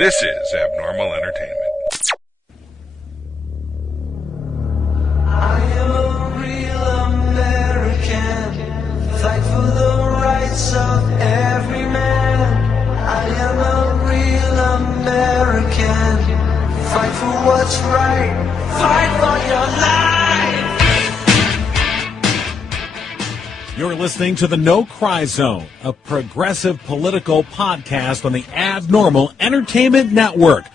This is Abnormal Entertainment. I am a real American, fight for the rights of every man. I am a real American, fight for what's right, fight for your life. You're listening to the No Cry Zone, a progressive political podcast on the Abnormal Entertainment Network.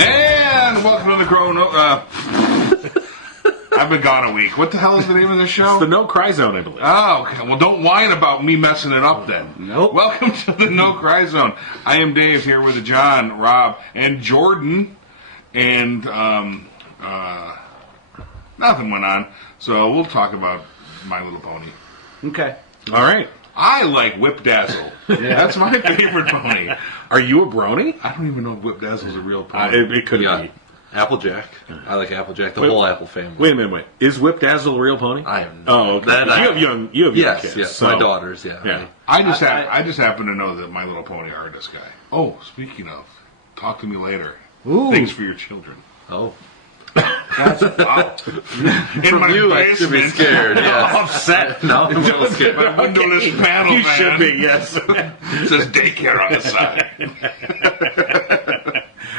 And welcome to the Grown I've been gone a week. What the hell is the name of this show? It's the No Cry Zone, I believe. Oh, okay. Well, don't whine about me messing it up then. Nope. Welcome to the No Cry Zone. I am Dave here with John, Rob, and Jordan. And nothing went on. So we'll talk about My Little Pony. Okay. All right. I like Whip Dazzle. That's my favorite pony. Are you a brony? I don't even know if Whip Dazzle's a real pony. It could be. Applejack. I like Applejack, the whole Apple family. Wait a minute. Is Whip Dazzle a real pony? I am. Oh, okay. You have young kids. Yes, so. my daughters, yeah. I just happen to know that My Little Pony are this guy. Oh, speaking of, talk to me later. Ooh. Things for your children. Oh. Wow. In From my you, I should be basement. scared, yes. Upset. No, I'm a little scared. My windowless panel, You man. should be, yes. It says daycare on the side.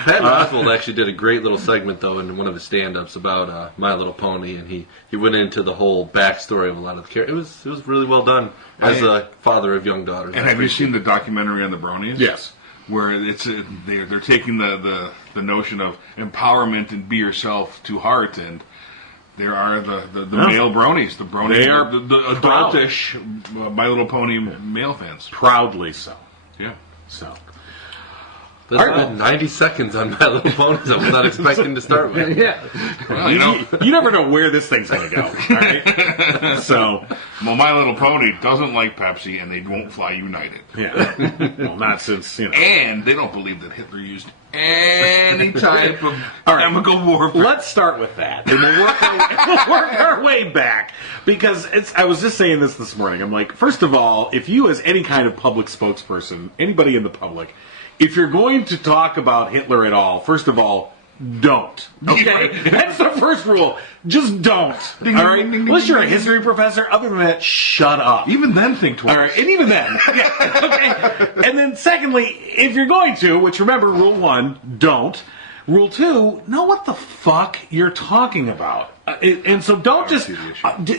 Pat Oswald actually did a great little segment, though, in one of his stand-ups about My Little Pony, and he went into the whole backstory of a lot of the characters. It was really well done as a father of young daughters. And have you seen the documentary on the Bronies? Yes. Where it's they're taking the notion of empowerment and be yourself to heart, and there are the male bronies, the bronies, They are the adultish My Little Pony male fans. Proudly so. Yeah. So. There's been 90 seconds on My Little Ponies I was not expecting to start with. Yeah. Well, you know, You never know where this thing's going to go. All right? So. well, My Little Pony doesn't like Pepsi, and they won't fly United. Yeah. Well, not since, And they don't believe that Hitler used any type of chemical warfare. Let's start with that, and we'll work our way back. Because I was just saying this morning. I'm like, first of all, if you as any kind of public spokesperson, anybody in the public, if you're going to talk about Hitler at all, first of all, don't. Okay? That's the first rule. Just don't. Ding, all right? ding, ding, Unless you're a ding, history professor. Other than that, shut up. Even then, think twice. All right, and even then. Yeah, okay. And then secondly, if you're going to, which remember, rule 1, don't. Rule 2, know what the fuck you're talking about. And so don't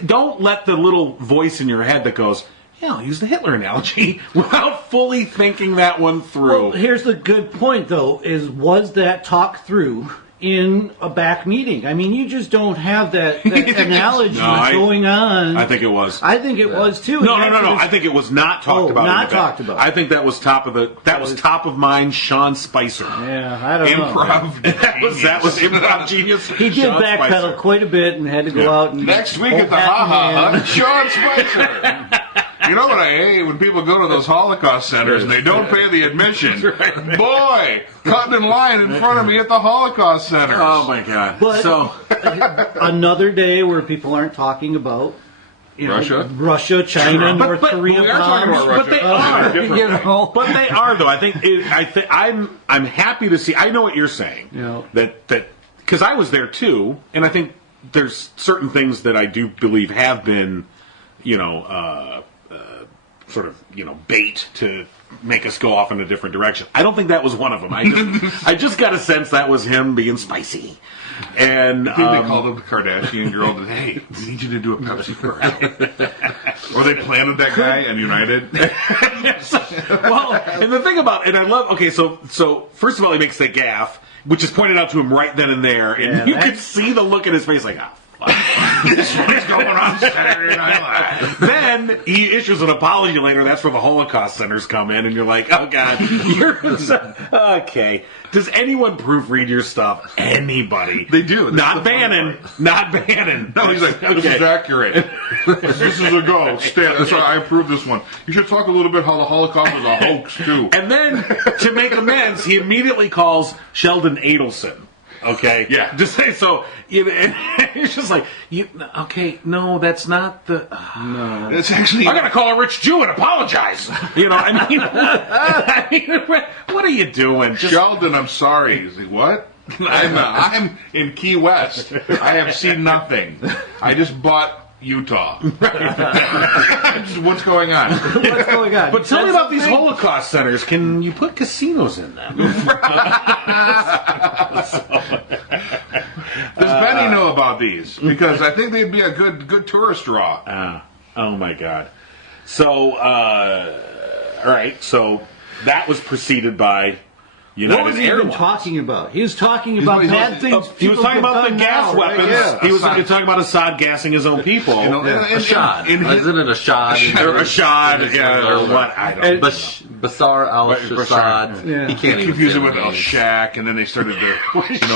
don't let the little voice in your head that goes, yeah, I'll use the Hitler analogy without fully thinking that one through. Well, here's the good point, though, was that talked through in a back meeting? I mean, you just don't have that analogy going on. I think it was. I think it was, too. No. I think it was not talked about. Not talked about. I think that was top of mind Sean Spicer. Yeah, I don't know. Improv. That was improv genius. He did Sean backpedal Spicer. quite a bit and had to go out and... Next week at the Ha Ha Hut, Sean Spicer. You know what I hate? When people go to those Holocaust centers and they don't pay the admission. Boy, cutting in line in front of me at the Holocaust centers. Oh, my God. But another day where people aren't talking about Russia, China, North Korea. We are talking about Russia. But they are. But they are, though. I think I'm happy to see. I know what you're saying. That because I was there too, and I think there's certain things that I do believe have been, sort of, bait to make us go off in a different direction. I don't think that was one of them. I just got a sense that was him being spicy. And I think they called up the Kardashian girl and hey, we need you to do a Pepsi commercial. Or they planted that guy and United. Well, and the thing about it, I love, so first of all, he makes that gaffe, which is pointed out to him right then and there, and you can see the look in his face like, this one's going on Saturday Night Live. Then he issues an apology later. That's where the Holocaust centers come in, and you're like, oh, God. Okay. Does anyone proofread your stuff? Anybody. They do. Not Bannon. Not Bannon. No, he's like, this is accurate. This is a go. Stan, that's why I approve this one. You should talk a little bit how the Holocaust was a hoax, too. And then, to make amends, he immediately calls Sheldon Adelson. Okay. Yeah. Just say so. And it's just like, okay, no, that's not the. No. It's actually. I gotta call a rich Jew and apologize. I mean, what are you doing? Just, Sheldon, I'm sorry. He's like, what? I'm in Key West. I have seen nothing. I just bought Utah. What's going on? What's going on? but tell me about these Holocaust centers. Can you put casinos in them? Does Benny know about these? Because I think they'd be a good tourist draw. Oh my God. So, all right. So that was preceded by United What was he even Airlines. talking about? He was talking about bad things. He was talking about the gas weapons. Yeah. He was talking about Assad gassing his own people. Ashad. Isn't it Ashad? Or Ashad, or what? I don't know. Bashar al-Assad. Yeah. He can't even Confuse say it with the El name. Shaq, and then they started to,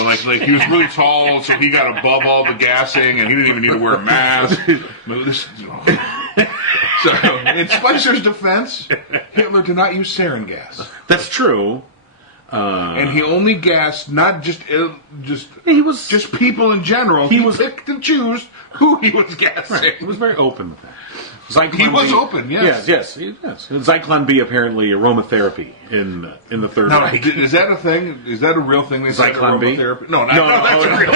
like he was really tall, so he got above all the gassing, and he didn't even need to wear a mask. So, in Spicer's defense, Hitler did not use sarin gas, That's true. and he only gassed not just He was just people in general. He picked and choose who he was gassing. He was very open with that. Zyklon He was B, open, yes. Yes. Zyklon B apparently aromatherapy in the Third No, Reich. is that a thing? Is that a real thing? They say Zyklon B? aromatherapy? No, that's a real.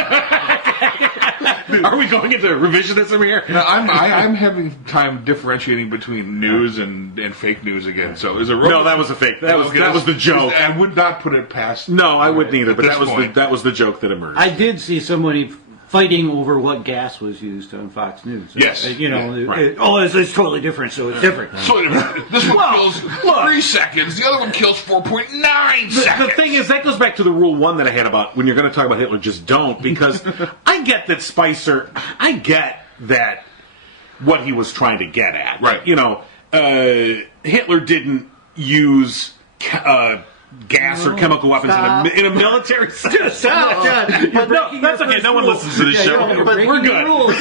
Are we going into revisionism here? Now, I'm having time differentiating between news and fake news again. So is it No, that was a fake. That was the joke. I would not put it past. No, I wouldn't either. But At this point. that was the joke that emerged. I did see somebody fighting over what gas was used on Fox News. Yes. Right. It's totally different, so it's different. So this one kills 3 seconds. The other one kills 4.9 seconds. The thing is, that goes back to the rule 1 that I had about when you're going to talk about Hitler, just don't. Because I get that I get that what he was trying to get at. Right. Hitler didn't use gas or chemical weapons in a military sense. Stop, John. You're breaking That's your okay. first No one rule. listens to this show. you're But we're breaking the good. rules.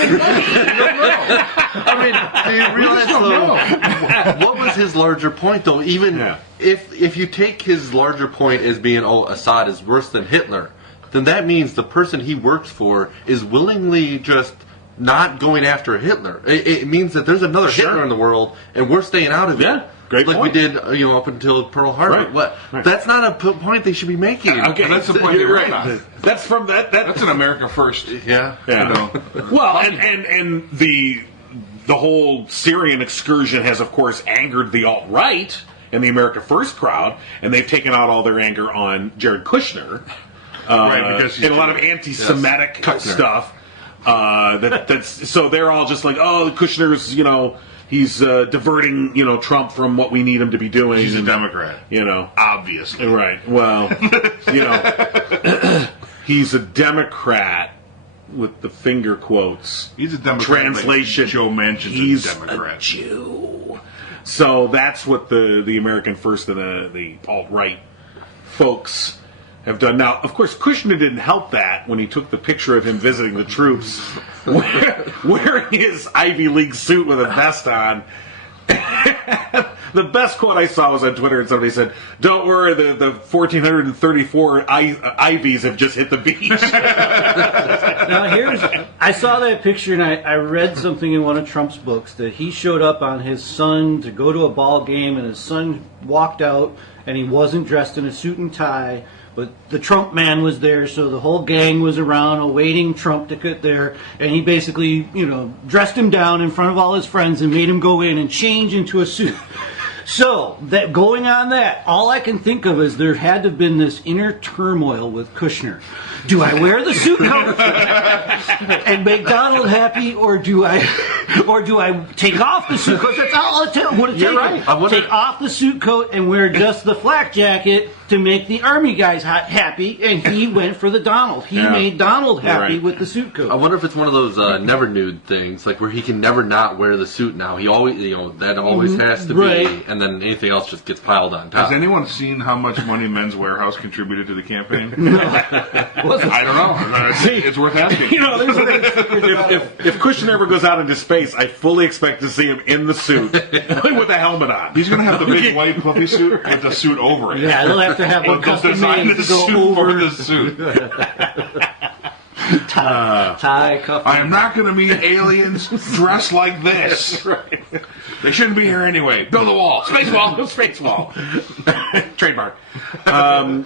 I mean, do you realize though, what was his larger point though? Even if you take his larger point as being, Assad is worse than Hitler, then that means the person he works for is willingly just not going after Hitler. It means that there's another Hitler in the world, and we're staying out of it. Yeah. Great like point. we did, up until Pearl Harbor. Right. That's not a point they should be making. Okay, And that's the point you're you're right. right. That's from that. That's an America first. Yeah. Well, and the whole Syrian excursion has, of course, angered the alt-right and the America First crowd, and they've taken out all their anger on Jared Kushner. Right, because he's and a lot of anti-Semitic stuff. So they're all just like, Kushner's, he's diverting, Trump from what we need him to be doing. He's a Democrat. Obviously. Right. Well, he's a Democrat with the finger quotes. He's a Democrat. Translation. Like Joe Manchin's He's a Democrat. a Jew. So that's what the American First and the alt-right folks have done. Now, of course, Kushner didn't help that when he took the picture of him visiting the troops wearing his Ivy League suit with a vest on. The best quote I saw was on Twitter, and somebody said, "Don't worry, the 1,434 Ivies have just hit the beach." Now I saw that picture, and I read something in one of Trump's books that he showed up on his son to go to a ball game, and his son walked out, and he wasn't dressed in a suit and tie. But the Trump man was there, so the whole gang was around awaiting Trump to get there. And he basically, dressed him down in front of all his friends and made him go in and change into a suit. So, going on that, all I can think of is there had to have been this inner turmoil with Kushner. Do I wear the suit coat and make Donald happy, or do I take off the suit coat? That's all it would have taken. Right. Take off the suit coat and wear just the flak jacket to make the army guys happy, and he went for the Donald. He made Donald happy with the suit coat. I wonder if it's one of those never nude things, like where he can never not wear the suit now. He always, that always has to be, and and then anything else just gets piled on top. Has anyone seen how much money Men's Warehouse contributed to the campaign? I don't know. It's worth asking. You know, if Kushner ever goes out into space, I fully expect to see him in the suit with a helmet on. He's going to have the big white puffy suit with the suit over it. Yeah, they'll have to have one They'll custom design made the to go suit over for the suit. tie, cuff. I am not going to meet aliens dressed like this. Right. They shouldn't be here anyway. Build a wall. Space wall. Space wall. Trademark. All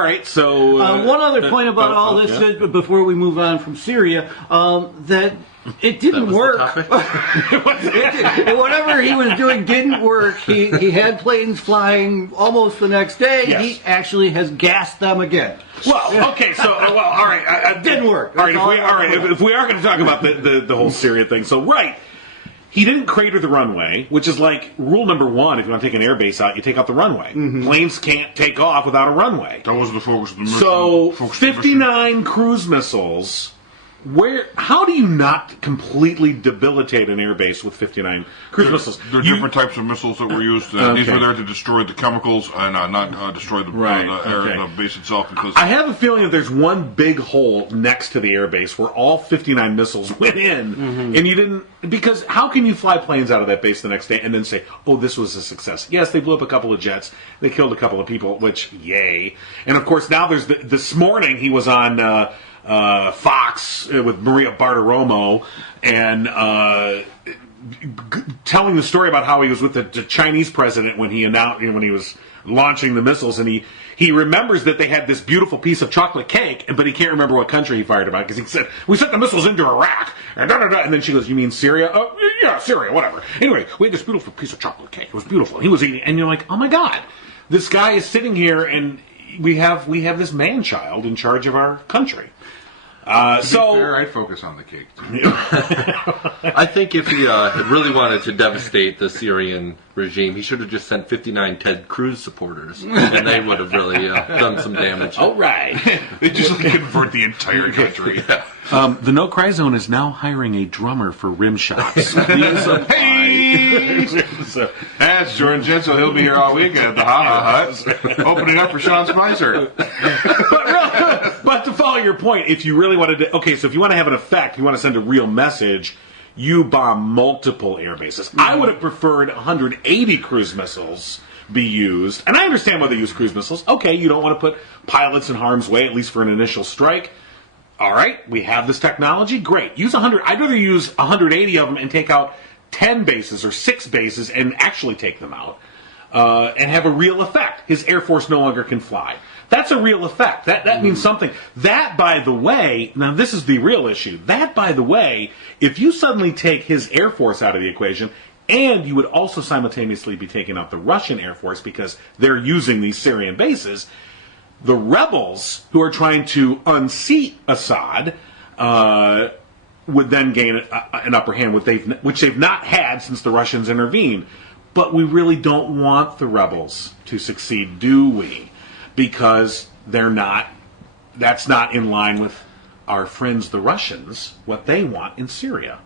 right. So one other point about all this before we move on from Syria, that it didn't was the work. topic? Whatever he was doing didn't work. He had planes flying almost the next day. Yes. He actually has gassed them again. Well, okay, so all right, Didn't work. All right, if we are going to talk about the whole Syria thing, so right, he didn't crater the runway, which is like rule number one. If you want to take an airbase out, you take out the runway. Planes can't take off without a runway. That was the focus of the mission. So Focus of the mission. 59 cruise missiles. How do you not completely debilitate an airbase with 59 cruise missiles? There are different types of missiles that were used. These were there to destroy the chemicals and not destroy the the base itself. Because I have a feeling that there's one big hole next to the airbase where all 59 missiles went in, and you didn't. Because how can you fly planes out of that base the next day and then say, "Oh, this was a success"? Yes, they blew up a couple of jets, they killed a couple of people, which yay! And of course, now there's this morning he was on. Fox with Maria Bartiromo and telling the story about how he was with the Chinese president when he announced when he was launching the missiles, and he remembers that they had this beautiful piece of chocolate cake, but he can't remember what country he fired about because he said we sent the missiles into Iraq and and then she goes, "You mean Syria?" "Oh yeah, Syria, whatever." Anyway, we had this beautiful piece of chocolate cake. It was beautiful. He was eating, and you're like, "Oh my God, this guy is sitting here and." We have this man-child in charge of our country. fair, I'd focus on the cake. I think if he had really wanted to devastate the Syrian regime, he should have just sent 59 Ted Cruz supporters, and they would have really done some damage. All right. They just convert the entire country. The No Cry Zone is now hiring a drummer for rim shots. Hey! That's Jordan Jensel. He'll be here all weekend at the Ha Hut, opening up for Sean Spicer. But to follow your point, if you really wanted to, so if you want to have an effect, you want to send a real message, you bomb multiple air bases. I would have preferred 180 cruise missiles be used, and I understand why they use cruise missiles. Okay, you don't want to put pilots in harm's way, at least for an initial strike. All right, we have this technology. Great. Use 100. I'd rather use 180 of them and take out 10 bases or 6 bases and actually take them out and have a real effect. His Air Force no longer can fly. That's a real effect. That means something. That, by the way, now this is the real issue. That, by the way, if you suddenly take his Air Force out of the equation, and you would also simultaneously be taking out the Russian Air Force because they're using these Syrian bases, the rebels who are trying to unseat Assad would then gain an upper hand, which they've not had since the Russians intervened. But we really don't want the rebels to succeed, do we? Because that's not in line with our friends, the Russians, what they want in Syria.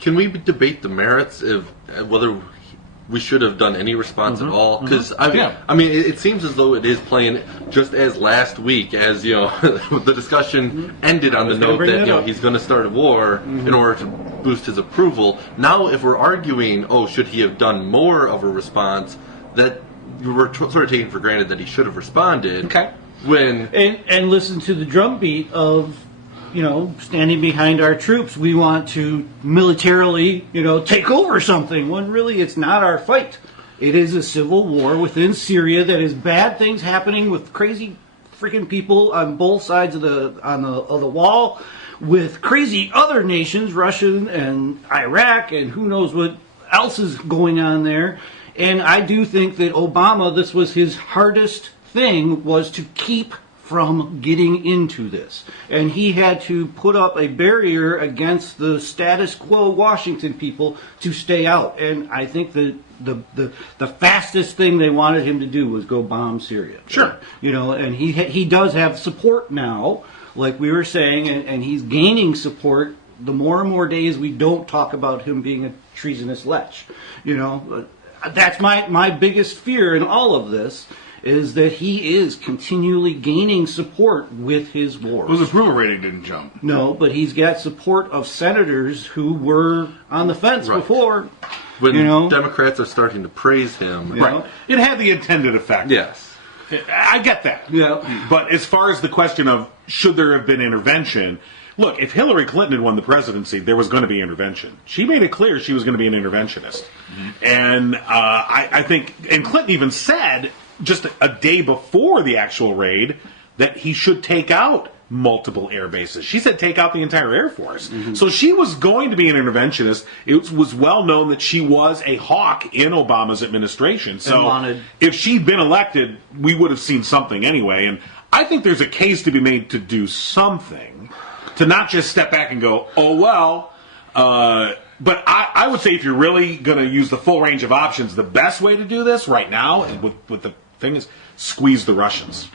Can we debate the merits of whether we should have done any response at all? Because I mean, it seems as though it is playing just as last week, as the discussion ended on the note that he's going to start a war in order to boost his approval. Now, if we're arguing, should he have done more of a response, that we're sort of taking for granted that he should have responded. Okay. And listen to the drumbeat of standing behind our troops. We want to militarily, take over something, when really it's not our fight. It is a civil war within Syria that is bad things happening with crazy freaking people on both sides of the wall, with crazy other nations, Russia and Iraq, and who knows what else is going on there. And I do think that Obama, this was his hardest thing, was to keep from getting into this. And he had to put up a barrier against the status quo Washington people to stay out. And I think that the fastest thing they wanted him to do was go bomb Syria. Sure. And he does have support now, like we were saying, and he's gaining support the more and more days we don't talk about him being a treasonous lech. that's my biggest fear in all of this, is that he is continually gaining support with his wars. Well, his approval rating didn't jump. No, but he's got support of senators who were on the fence Right. before. When You know? Democrats are starting to praise him. Yeah. Right. It had the intended effect. Yes. I get that. Yeah. But as far as the question of should there have been intervention, look, if Hillary Clinton had won the presidency, there was going to be intervention. She made it clear she was going to be an interventionist. And I think, and Clinton even said just a day before the actual raid that he should take out multiple air bases. She said take out the entire Air Force. So she was going to be an interventionist. It was well known that she was a hawk in Obama's administration. So wanted- if she'd been elected, we would have seen something anyway. And I think there's a case to be made to do something, to not just step back and go, oh, well. But I would say if you're really going to use the full range of options, the best way to do this right now, with the thing is, squeeze the Russians.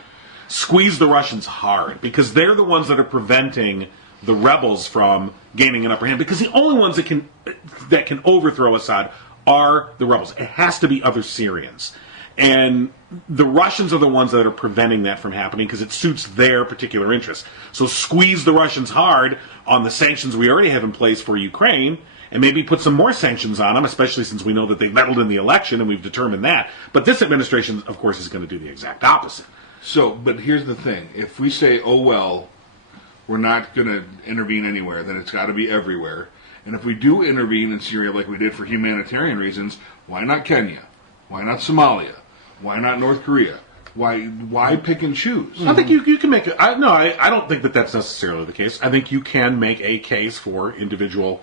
Squeeze the Russians hard, because they're the ones that are preventing the rebels from gaining an upper hand. Because the only ones that can overthrow Assad are the rebels. It has to be other Syrians. And the Russians are the ones that are preventing that from happening because it suits their particular interests. So squeeze the Russians hard on the sanctions we already have in place for Ukraine, and maybe put some more sanctions on them, especially since we know that they meddled in the election and we've determined that. But this administration, of course, is going to do the exact opposite. So, but here's the thing. If we say, oh, well, we're not going to intervene anywhere, then it's got to be everywhere. And if we do intervene in Syria like we did for humanitarian reasons, why not Kenya? Why not Somalia? Why not North Korea? Why pick and choose? I think you can make it. I don't think that that's necessarily the case. I think you can make a case for individual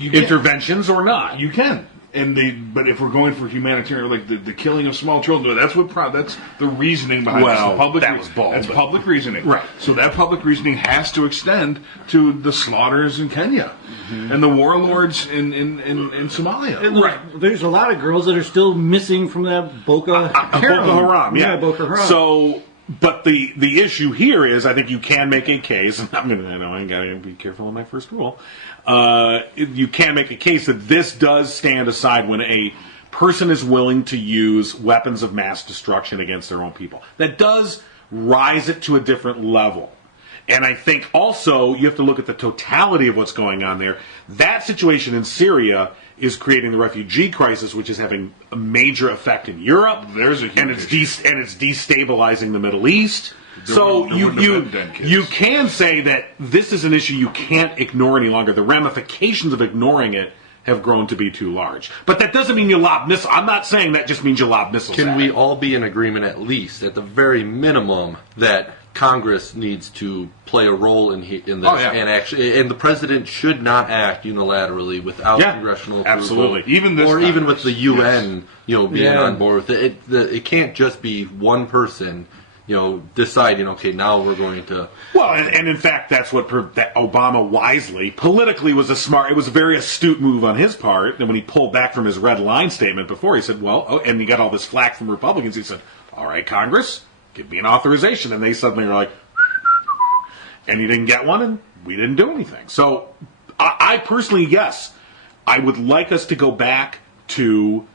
interventions or not. You can. But if we're going for humanitarian, like the killing of small children, that's the reasoning behind Well, this. Public, that was bold, That's but- public reasoning, Right. So that public reasoning has to extend to the slaughters in Kenya and the warlords in Somalia. Right. There's a lot of girls that are still missing from that Boko Haram, yeah. Boko Haram. So, but the issue here is, I think you can make a case, and I gotta be careful on my first rule. You can make a case that this does stand aside when a person is willing to use weapons of mass destruction against their own people. That does rise it to a different level. And I think also you have to look at the totality of what's going on there. That situation in Syria is creating the refugee crisis, which is having a major effect in Europe. There's a huge and it's destabilizing the Middle East. So there wouldn't have been dead kids. you can say that this is an issue you can't ignore any longer. The ramifications of ignoring it have grown to be too large. But that doesn't mean you lob missiles. I'm not saying that just means you lob missiles. Can at we it. all be in agreement, at least, at the very minimum, that Congress needs to play a role in this, Oh, yeah. and the president should not act unilaterally without Yeah, congressional approval, absolutely. Even this or even with Congress. the UN, being Yeah. on board with it. It can't just be one person, deciding, okay, now we're going to. Well, and in fact, that's what that Obama wisely, politically, was it was a very astute move on his part. And when he pulled back from his red line statement before, he said, and he got all this flack from Republicans, he said, all right, Congress, give me an authorization. And they suddenly were like, and he didn't get one, and we didn't do anything. So I personally, yes, I would like us to go back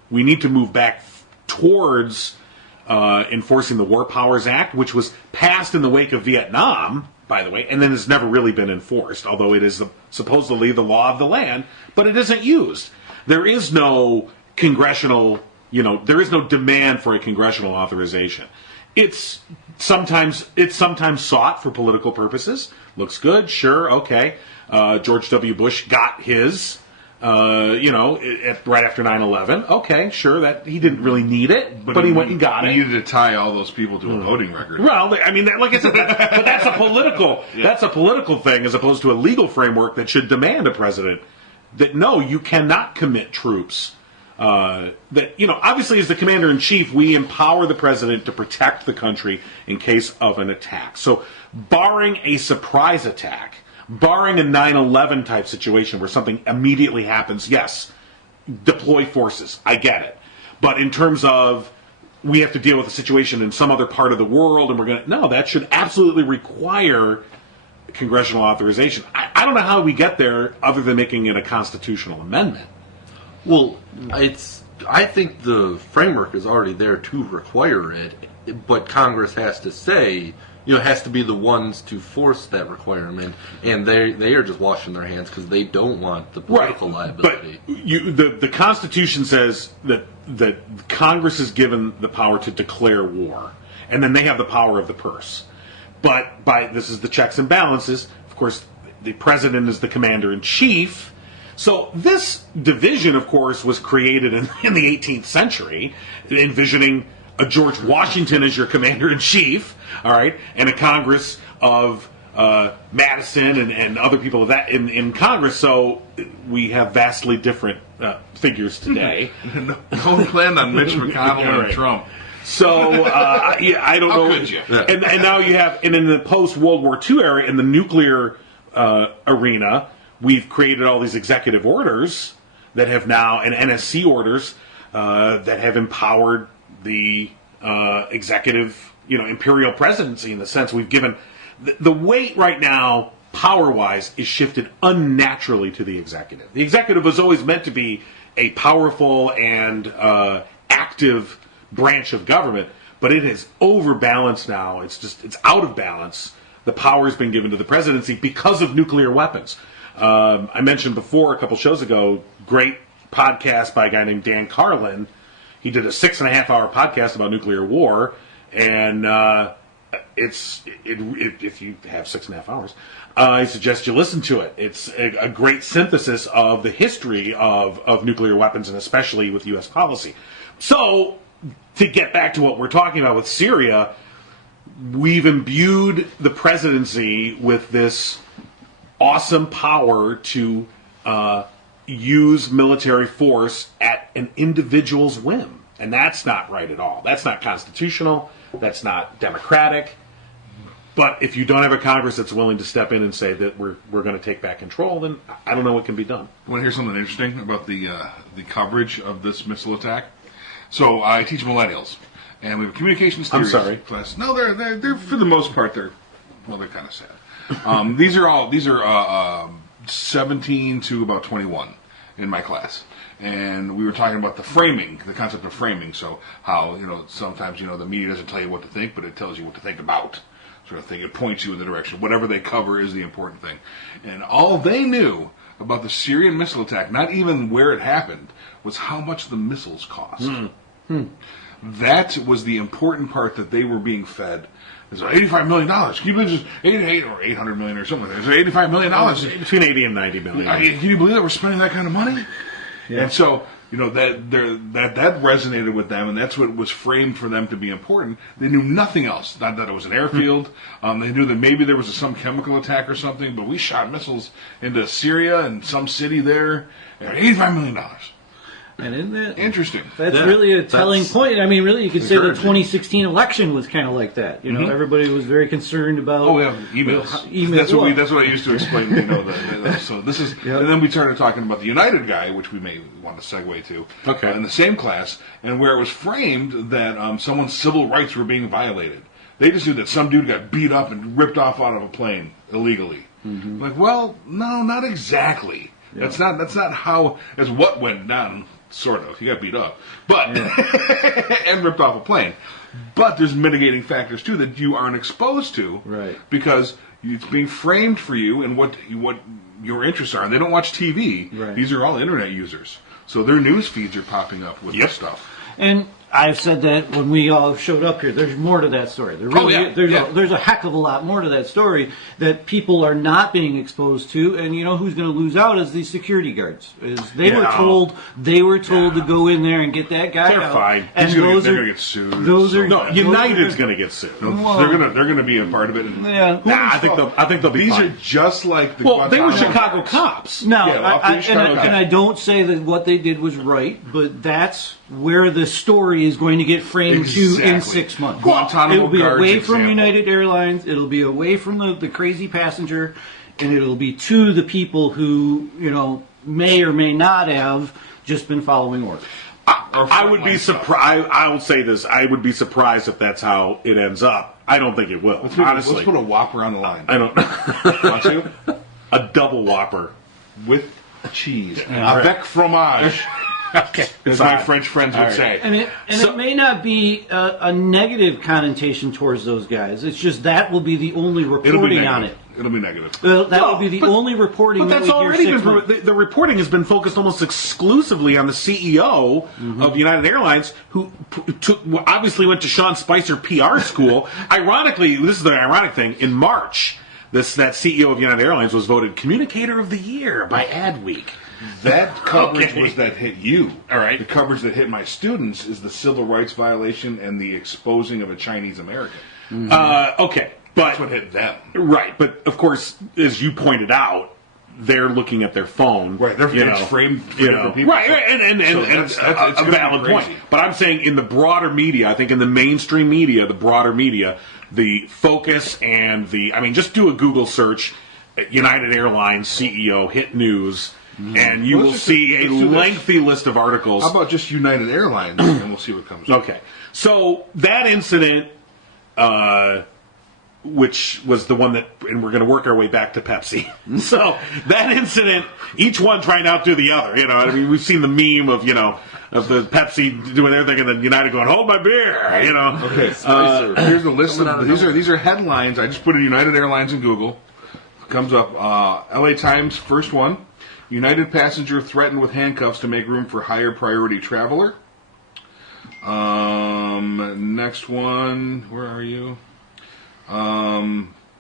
we need to move back towards enforcing the War Powers Act, which was passed in the wake of Vietnam, by the way, and then has never really been enforced, although it is supposedly the law of the land, but it isn't used. There is no congressional, there is no demand for a congressional authorization. It's sometimes sought for political purposes. Looks good, sure, okay. George W. Bush got his, right after 9/11. Okay, sure, that he didn't really need it, but he went and got it. He needed to tie all those people to a voting record. Well, I mean, like I said, but that's a political thing as opposed to a legal framework that should demand a president that no, you cannot commit troops. Obviously, as the commander in chief, we empower the president to protect the country in case of an attack. So, barring a surprise attack, barring a 9/11 type situation where something immediately happens, yes, deploy forces. I get it. But in terms of we have to deal with a situation in some other part of the world, and that should absolutely require congressional authorization. I don't know how we get there other than making it a constitutional amendment. Well, it's I think the framework is already there to require it, but Congress has to say, has to be the ones to force that requirement, and they are just washing their hands because they don't want the political liability. But the Constitution says that Congress is given the power to declare war, and then they have the power of the purse. But this is the checks and balances. Of course, the president is the commander-in-chief. So this division, of course, was created in the 18th century, envisioning a George Washington as your commander-in-chief, all right, and a Congress of Madison and other people of that in Congress. So we have vastly different figures today. No one planned on Mitch McConnell and Right. Trump. So I don't know. How could you? And now you have, and in the post-World War II era, in the nuclear arena, we've created all these executive orders that have now, and NSC orders that have empowered the executive, imperial presidency, in the sense we've given the weight right now, power-wise, is shifted unnaturally to the executive. The executive was always meant to be a powerful and active branch of government, but it is overbalanced now. It's out of balance. The power has been given to the presidency because of nuclear weapons. I mentioned before, a couple shows ago, great podcast by a guy named Dan Carlin. He did a 6.5-hour podcast about nuclear war, and if you have 6.5 hours, I suggest you listen to it. It's a great synthesis of the history of nuclear weapons, and especially with U.S. policy. So, to get back to what we're talking about with Syria, we've imbued the presidency with this awesome power to use military force at an individual's whim. And that's not right at all. That's not constitutional. That's not democratic. But if you don't have a Congress that's willing to step in and say that we're going to take back control, then I don't know what can be done. Want to hear something interesting about the coverage of this missile attack? So I teach millennials, and we have a communications theory class. No, they're for the most part they're kind of sad. These are 17 to about 21 in my class, and we were talking about the concept of framing. So how sometimes the media doesn't tell you what to think, but it tells you what to think about, sort of thing. It points you in the direction. Whatever they cover is the important thing, and all they knew about the Syrian missile attack, not even where it happened, was how much the missiles cost. That was the important part that they were being fed. It's like $85 million. Can you believe this? 88 or 800 million or something. It's $85 million. Between 80 and 90 million. Can you believe that we're spending that kind of money? Yeah. And so, that resonated with them, and that's what was framed for them to be important. They knew nothing else. Not that it was an airfield. They knew that maybe there was some chemical attack or something, but we shot missiles into Syria and some city there. $85 million. And isn't that interesting? That's really a telling point. I mean, really, you could say the 2016 election was kind of like that. Everybody was very concerned about. Oh, yeah, emails. That's what I used to explain. So this is, and then we started talking about the United guy, which we may want to segue to. Okay. In the same class, and where it was framed that someone's civil rights were being violated. They just knew that some dude got beat up and ripped off out of a plane illegally. Mm-hmm. Like, well, no, not exactly. Yeah. That's not how. That's what went down. Sort of. He got beat up. But, and ripped off a plane. But there's mitigating factors, too, that you aren't exposed to. Right. Because it's being framed for you and what your interests are. And they don't watch TV. Right. These are all internet users. So their news feeds are popping up with this stuff. And I've said that when we all showed up here. There's more to that story. There's a heck of a lot more to that story that people are not being exposed to. And who's going to lose out is these security guards. They were told to go in there and get that guy out. They're fine. And they're going to get sued. United's going to get sued. They're going to be a part of it. I think they'll be These fine. are just like the they were Chicago cops. No, and I don't say that what they did was right, but that's where the story is going to get framed to in 6 months. It'll be away from United Airlines. It'll be away from the crazy passenger, and it'll be to the people who may or may not have just been following orders. I would be surprised. I will say this: I would be surprised if that's how it ends up. I don't think it will. Honestly, let's put a Whopper on the line. I don't. Want to? A double Whopper with cheese, avec fromage. Okay. as my French friends would All right. say. And it may not be a negative connotation towards those guys. It's just that will be the only It'll be reporting on it. negative. It'll be negative. That will be the only reporting. But that that's we hear already 6 been months. the reporting has been focused almost exclusively on the CEO of United Airlines, who obviously went to Sean Spicer PR school. Ironically, this is the ironic thing. In March, that CEO of United Airlines was voted Communicator of the Year by Adweek. That coverage Okay. was that hit you. All right. The coverage that hit my students is the civil rights violation and the exposing of a Chinese American. Okay, That's but what hit them. right, but of course, as you pointed out, they're looking at their phone. Right, they're you it's know, framed for you different know. people. Right, and So it's it's a gonna valid be point. crazy. But I'm saying in the broader media, I think in the mainstream media, the broader media, the focus and just do a Google search, United Airlines CEO hit news, and you Well, will let's see a let's do this. lengthy list of articles. How about just United Airlines, and we'll see what comes up. Okay, so that incident, which was the one that, and we're going to work our way back to Pepsi. So that incident, each one trying to outdo the other. We've seen the meme of of the Pepsi doing everything, and then United going, "Hold my beer," Okay, here's the list of these are headlines. I just put in United Airlines in Google. Comes up. L.A. Times, first one. United passenger threatened with handcuffs to make room for higher priority traveler. Next one. Where are you?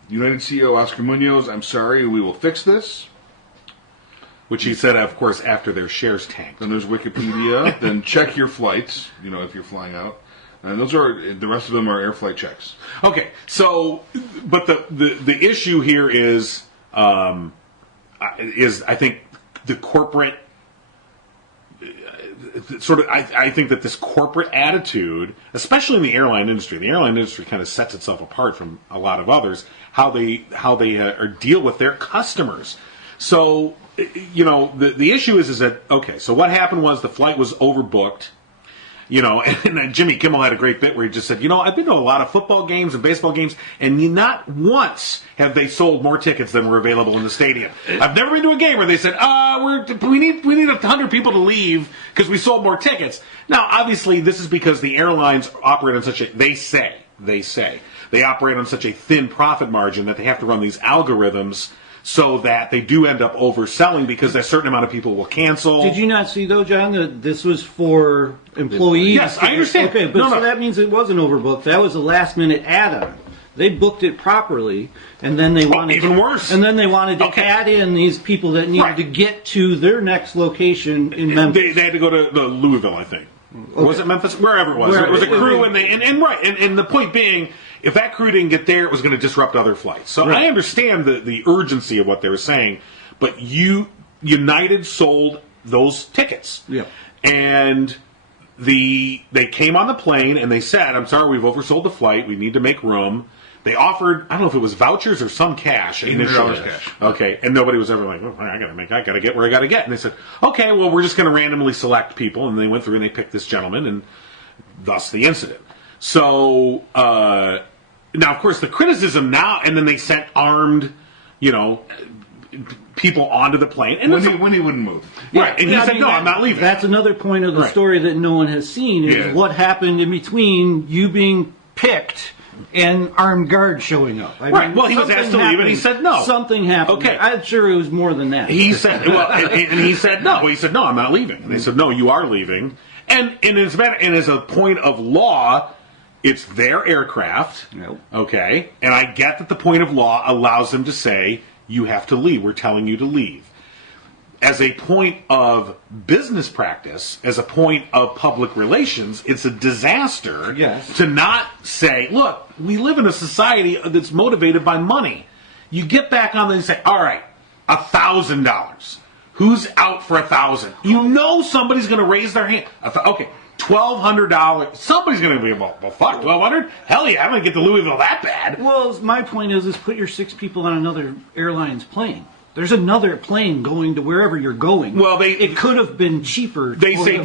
United CEO Oscar Munoz. I'm sorry. We will fix this. Which he said, of course, after their shares tanked. Then there's Wikipedia. Then check your flights. If you're flying out. And those are the rest of them are air flight checks. Okay, so, but the issue here is I think the corporate sort of I think that this corporate attitude, especially in the airline industry kind of sets itself apart from a lot of others. How they deal with their customers. So the issue is that okay. So what happened was the flight was overbooked. And then Jimmy Kimmel had a great bit where he just said, I've been to a lot of football games and baseball games, and not once have they sold more tickets than were available in the stadium. I've never been to a game where they said, we need 100 people to leave because we sold more tickets. Now, obviously, this is because the airlines operate on such they say, they operate on such a thin profit margin that they have to run these algorithms so that they do end up overselling because a certain amount of people will cancel. Did you not see, though, John, that this was for employees? Yes, I understand. Okay, but so that means it wasn't overbooked. That was a last-minute add-on. They booked it properly, and then they wanted even worse. And then they wanted to add in these people that needed to get to their next location in Memphis. They had to go to Louisville, I think. Okay. Was it Memphis? Wherever it was. It was a crew, and the point being, if that crew didn't get there, it was going to disrupt other flights. So I understand the urgency of what they were saying, but United sold those tickets. Yeah. And they came on the plane and they said, I'm sorry, we've oversold the flight. We need to make room. They offered, I don't know if it was vouchers or some cash initially. $800 cash. Okay, and nobody was ever like, I gotta get where I gotta get. And they said, okay, well, we're just gonna randomly select people. And they went through and they picked this gentleman, and thus the incident. So now, of course, the criticism now, and then they sent armed, people onto the plane, and When he wouldn't move. right, and he said, "No, I'm not leaving." That's another point of the story that no one has seen is what happened in between you being picked and armed guards showing up. I Right. mean, Well, he was something asked to leave, and he happened. said no. Something happened. Okay. I'm sure it was more than that. He said, and he said no. He said, no, I'm not leaving. And they said, no, you are leaving. And as a point of law, it's their aircraft. Nope. Okay. And I get that the point of law allows them to say, you have to leave. We're telling you to leave. As a point of business practice, as a point of public relations, it's a disaster to not say, look, we live in a society that's motivated by money. You get back on there and say, all right, $1,000. Who's out for $1,000? You know somebody's going to raise their hand. Okay, $1,200. Somebody's going to be, well, fuck, $1,200? Hell yeah, I'm going to get to Louisville that bad. Well, my point is put your 6 people on another airline's plane. There's another plane going to wherever you're going. Well, it could have been cheaper. They say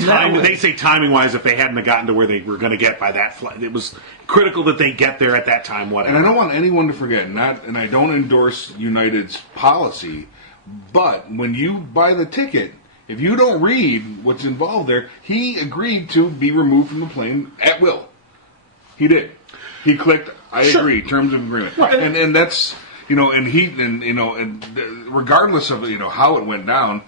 timing wise, if they hadn't have gotten to where they were going to get by that flight, it was critical that they get there at that time. Whatever. And I don't want anyone to forget, and I don't endorse United's policy, but when you buy the ticket, If you don't read what's involved there, he agreed to be removed from the plane at will. He did. He clicked, I agree, terms of agreement. Right. And that's, and regardless of, how it went down,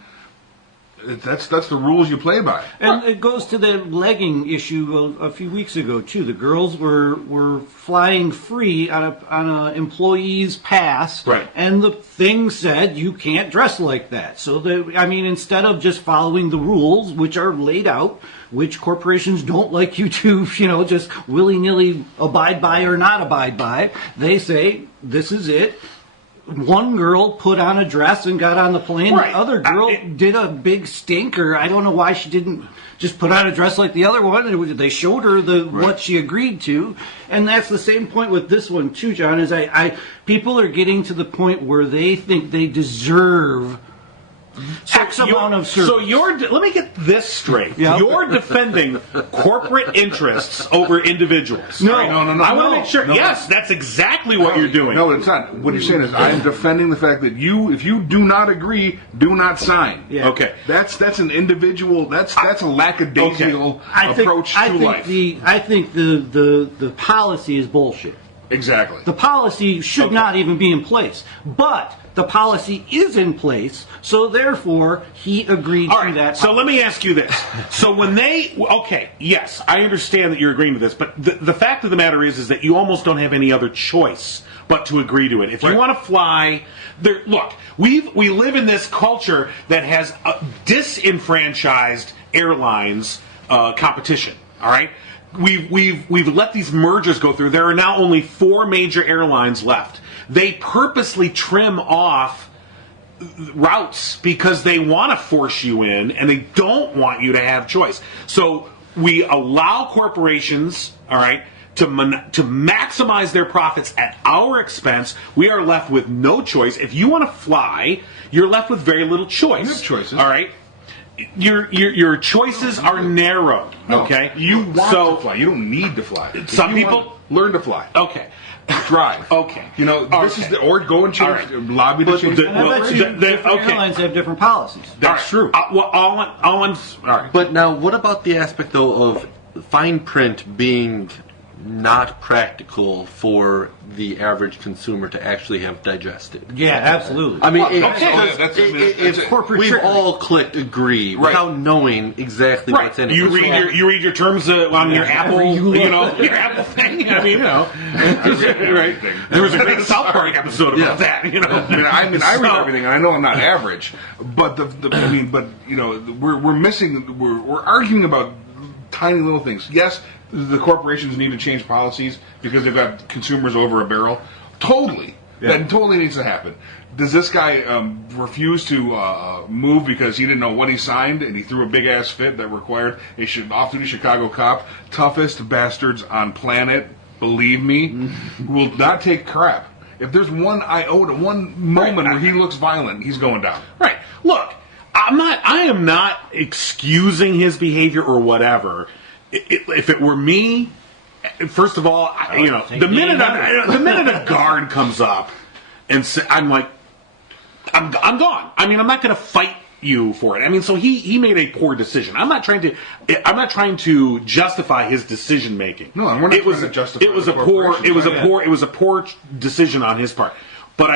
that's the rules you play by. And it goes to the legging issue a few weeks ago too. The girls were flying free on a employee's pass, Right. and the thing said you can't dress like that. So instead of just following the rules, which are laid out, which corporations don't like you to, just willy-nilly abide by or not abide by, they say this is it. One girl put on a dress and got on the plane. Right. The other girl did a big stinker. I don't know why she didn't just put on a dress like the other one. They showed her what she agreed to, and that's the same point with this one too, John. Is people are getting to the point where they think they deserve X amount of service. So let me get this straight. Yeah. You're defending corporate interests over individuals. No. I want to make sure. No. Yes, that's exactly what you're doing. No, it's not. What you're saying is I'm defending the fact that if you do not agree, do not sign. Yeah. Okay. That's an individual. That's a lackadaisical approach to life. I think the policy is bullshit. Exactly. The policy should not even be in place, but the policy is in place, so therefore he agreed All to right, that. so let me ask you this. So when yes, I understand that you're agreeing to this, but the fact of the matter is that you almost don't have any other choice but to agree to it. If you want to fly, look, we live in this culture that has disenfranchised airlines competition, all right? We've let these mergers go through. There are now only 4 major airlines left. They purposely trim off routes because they want to force you in and they don't want you to have choice. So we allow corporations, all right, to maximize their profits at our expense. We are left with no choice. If you want to fly, you're left with very little choice. You have choices. All right. Your choices are narrow. Okay, You want to fly. You don't need to fly. Some If you people- want, learn to fly. Okay. Drive. Okay. This is or go and change. All right. Lobby to change. And I bet you different okay. airlines have different policies. That's true. All right. But now, what about the aspect, though, of fine print being not practical for the average consumer to actually have digested? Yeah, absolutely. I mean, That's corporate we've trickery. all clicked agree without knowing exactly what's in it. You read your terms on your Apple, your Apple thing. I mean, right? There was a great South Park episode about that. I read everything, and I know I'm not average, but we're arguing about tiny little things. Yes, the corporations need to change policies because they've got consumers over a barrel. Totally, that totally needs to happen. Does this guy refuse to move because he didn't know what he signed and he threw a big ass fit that required a off-duty Chicago cop, toughest bastards on planet, believe me, will not take crap. If there's one iota, one moment where he looks violent, he's going down. Right. Look, I am not excusing his behavior or whatever. If it were me, first of all, the minute a guard comes up and I'm like, I'm gone. I mean, I'm not going to fight you for it. I mean, so he made a poor decision. I'm not trying to justify his decision making. No, we're not trying to justify. It was a poor decision on his part. But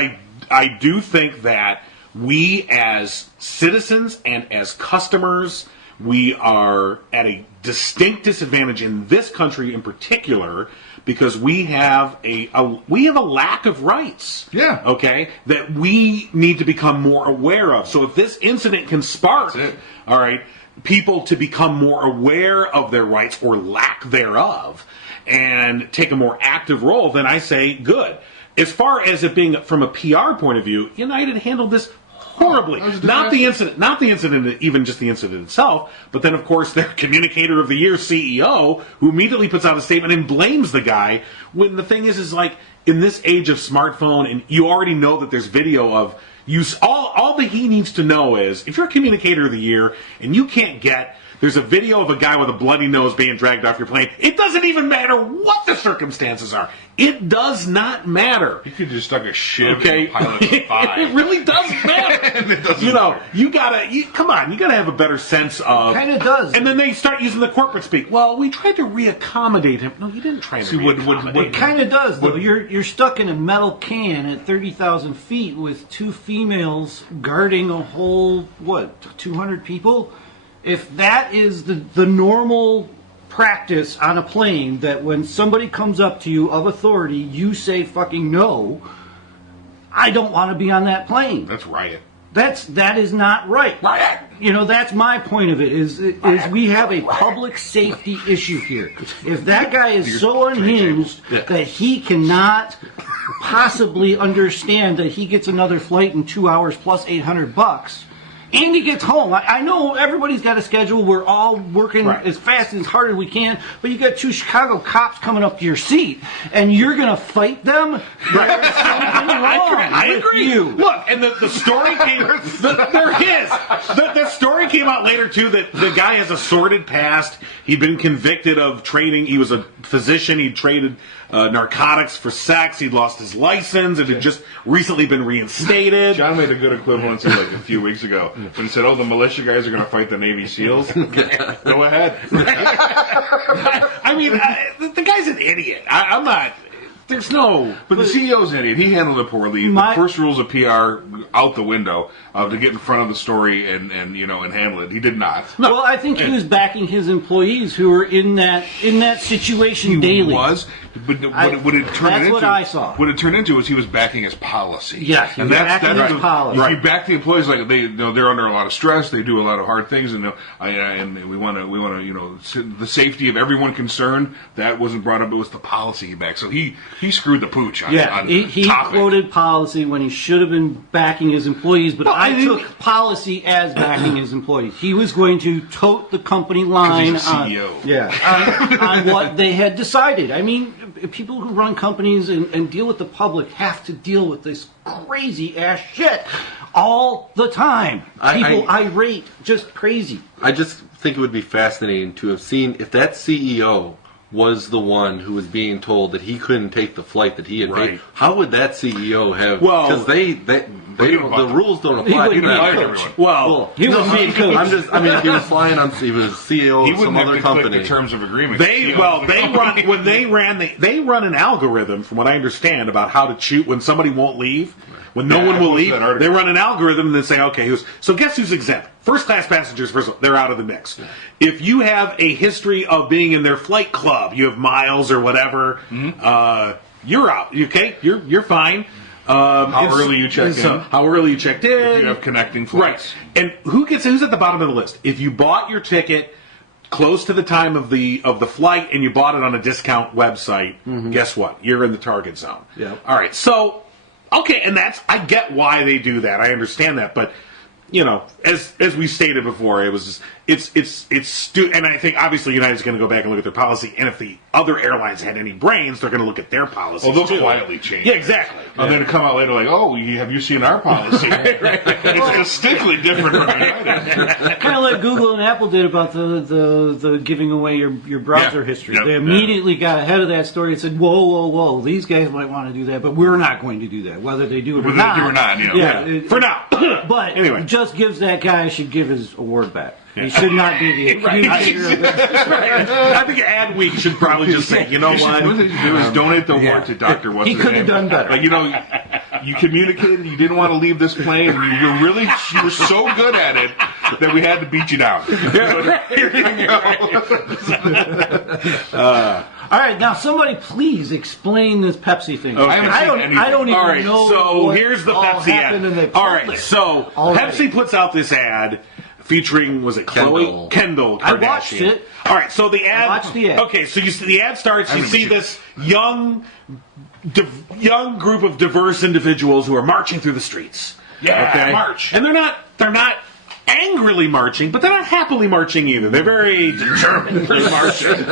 I do think that we as citizens and as customers, we are at a distinct disadvantage in this country in particular because we have a lack of rights. Yeah. Okay. That we need to become more aware of. So if this incident can spark, all right, people to become more aware of their rights or lack thereof and take a more active role, then I say good. As far as it being from a PR point of view, United handled this horribly. Not the incident, even just the incident itself, but then, of course, their Communicator of the Year CEO, who immediately puts out a statement and blames the guy, when the thing is like, in this age of smartphone, and you already know that there's video of all that he needs to know is, if you're a Communicator of the Year, and you can't get there's a video of a guy with a bloody nose being dragged off your plane. It doesn't even matter what the circumstances are. It does not matter. You could just stuck a shiv Okay, in a pilot's thigh. it really doesn't matter. And it doesn't you know, matter. you come on, you gotta have a better sense of. Kind of does. And then they start using the corporate speak. Well, we tried to reaccommodate him. No, you didn't try to See, what- reaccommodate what- him. Kind of does, though. You're stuck in a metal can at 30,000 feet with two females guarding a whole, 200 people? If that is the normal practice on a plane, that when somebody comes up to you of authority, you say fucking no, I don't want to be on that plane. That's riot. That is not right. Riot! You know, that's my point of it, is we have a public safety issue here. If that guy is so unhinged that he cannot possibly understand that he gets another flight in 2 hours plus $800, and he gets home. I know everybody's got a schedule. We're all working as fast and as hard as we can, but you got two Chicago cops coming up to your seat, and you're going to fight them? There's something wrong I with agree. you. Look, and the story came. The story came out later too that the guy has a sordid past. He'd been convicted of trading. He was a physician. He traded narcotics for sex. He'd lost his license and had just recently been reinstated. John made a good equivalency like a few weeks ago when he said, "Oh, the militia guys are going to fight the Navy SEAls." Go ahead. I mean, the guy's an idiot. I'm not. There's no. But the CEO's an idiot. He handled it poorly. The first rules of PR out the window to get in front of the story and handle it. He did not. Well, I think he was backing his employees who were in that situation daily. He was, but what it turned that's into, what I saw. What it turned into was he was backing his policy. Yes, he was backing his policy. If you back the employees, like they're under a lot of stress, they do a lot of hard things, and we want to the safety of everyone concerned. That wasn't brought up. It was the policy he backed. So he screwed the pooch on he topic. quoted policy when he should have been backing his employees, but I took policy as backing his employees. He was going to tote the company line he's a CEO. on what they had decided. I mean, people who run companies and deal with the public have to deal with this crazy ass shit all the time. People irate, just crazy. I just think it would be fascinating to have seen if that CEO was the one who was being told that he couldn't take the flight that he had paid. How would that CEO have? Because the rules don't apply to that. Well, he was being coached. If he was flying on, he was CEO of some other company. The terms of agreement. They run an algorithm, from what I understand, about how to shoot when somebody won't leave. When no one will leave, they run an algorithm and then say, okay, so guess who's exempt? First class passengers, they're out of the mix. If you have a history of being in their flight club, you have miles or whatever, you're out. Okay, you're fine. How early you checked in? How early you checked in? If you have connecting flights, right? And who's at the bottom of the list? If you bought your ticket close to the time of the flight and you bought it on a discount website, guess what? You're in the target zone. Yeah. All right. So, okay, and I get why they do that. I understand that, but as we stated before, it was just, it's and I think obviously United's going to go back and look at their policy, and if the other airlines had any brains, they're going to look at their policy. Well, they'll quietly change. Yeah, exactly. And then come out later like, oh, have you seen our policy? It's distinctly different from United. Kind of like Google and Apple did about the giving away your browser history. Yep. They immediately got ahead of that story and said, whoa, these guys might want to do that, but we're not going to do that, whether they do it or not. For now. But anyway, it just gives that guy should give his award back. He should not be the accuser of it. I think Adweek should probably just say, you know what? What they should do is donate the award to Dr. What's He could have done better. Like, you communicated you didn't want to leave this plane, and you were so good at it that we had to beat you down. Here you go. All right, now somebody please explain this Pepsi thing. Okay. I don't even know. So what here's the all Pepsi happened and they ad. All pulled right, it. so Pepsi puts out this ad featuring, was it Kendall Kardashian? I watched it. All right, so the ad. I watched the ad. Okay, so the ad starts. You see this young group of diverse individuals who are marching through the streets. Yeah, okay? march. And they're not angrily marching, but they're not happily marching either. They're very determined to march. They're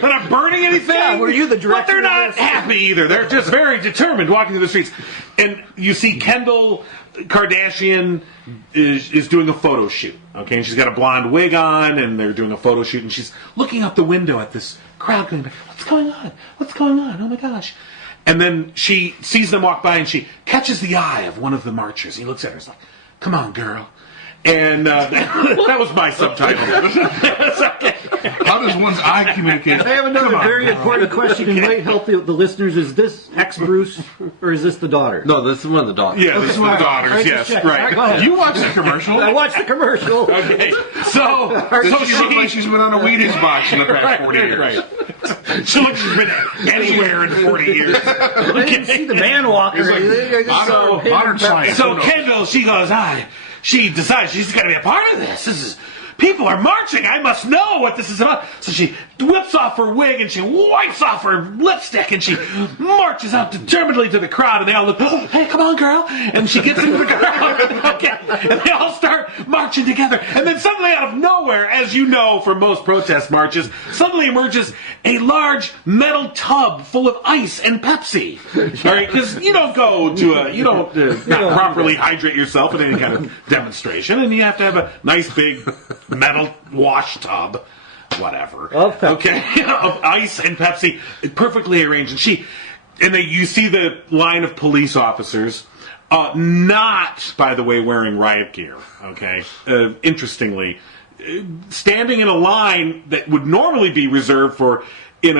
not burning anything. Yeah, were you the director But they're of not this? happy either. They're just very determined walking through the streets. And you see Kendall Kardashian is doing a photo shoot, okay? And she's got a blonde wig on, and they're doing a photo shoot, and she's looking out the window at this crowd going, what's going on? What's going on? Oh, my gosh. And then she sees them walk by, and she catches the eye of one of the marchers. He looks at her and is like, come on, girl. And that was my subtitle. How does one's eye communicate? I have another very important question and might help the listeners. Is this ex-Bruce or is this the daughter? No, this is one of the dogs. Yeah, this is the daughters, Alright, yes, just check. right. Go ahead. You watched the commercial. I watched the commercial. Okay, so Does she look like she's been on a Wheaties box in the past 40 years? Right. She looks she's been anywhere in 40 years. I didn't see the man walker. It's like I just saw him. modern science. So Kendall, she goes, she decides she's got to be a part of this. People are marching. I must know what this is about. So she whips off her wig and she wipes off her lipstick and she marches out determinedly to the crowd. And they all look, oh, hey, come on, girl. And she gets into the crowd. Okay. And they all start marching together. And then suddenly out of nowhere, as you know from most protest marches, suddenly emerges a large metal tub full of ice and Pepsi. All right, because you don't go to not properly hydrate yourself in any kind of demonstration, and you have to have a nice big metal wash tub, whatever. Of Pepsi. Okay, of ice and Pepsi, perfectly arranged. And you see the line of police officers, not, by the way, wearing riot gear. Okay, interestingly, standing in a line that would normally be reserved for in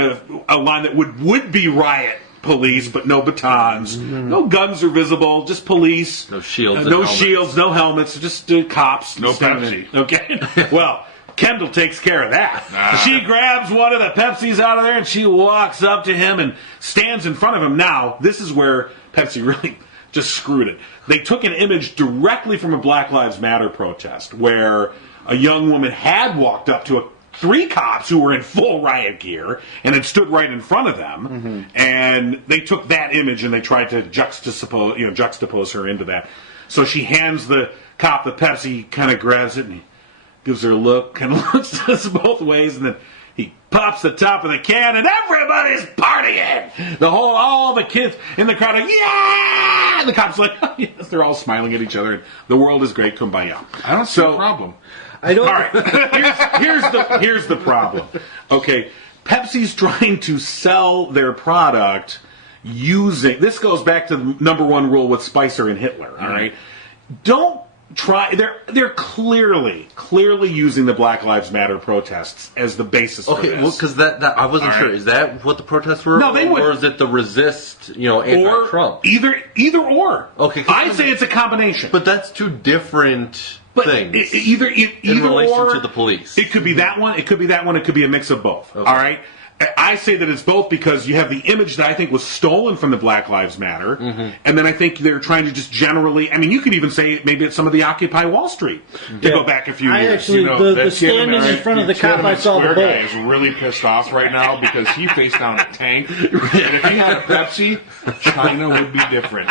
a line that would be riot police, but no batons, no guns are visible, just police, No shields. no shields, no helmets, just cops. No standing Pepsi. there. Okay, well, Kendall takes care of that. She grabs one of the Pepsis out of there and she walks up to him and stands in front of him. Now, this is where Pepsi really just screwed it. They took an image directly from a Black Lives Matter protest where a young woman had walked up to three cops who were in full riot gear and had stood right in front of them, and they took that image and they tried to juxtapose her into that. So she hands the cop the Pepsi, kind of grabs it, and he gives her a look, kind of looks at us both ways, and then he pops the top of the can, and everybody's partying. All the kids in the crowd are, yeah! And the cops are like, oh, yes, they're all smiling at each other, and the world is great, kumbaya. I don't see a problem. I don't. All right, here's the problem. Okay, Pepsi's trying to sell their product using. This goes back to the number one rule with Spicer and Hitler. All right, don't try. They're clearly using the Black Lives Matter protests as the basis for Okay, this. well, because that I wasn't All sure. right. Is that what the protests were? No, they would- Or is it the resist, or anti-Trump? either or. Okay, I'd say it's a combination. But that's two different things. Either in relation or to the police. It could be that one. It could be that one. It could be a mix of both. All right. I say that it's both because you have the image that I think was stolen from the Black Lives Matter, and then I think they're trying to just generally. I mean, you could even say maybe it's some of the Occupy Wall Street to go back a few I years. actually, the standing in front of the cop, I saw the Square guy boat. is really pissed off right now because he faced down a tank. And if he had a Pepsi, China would be different.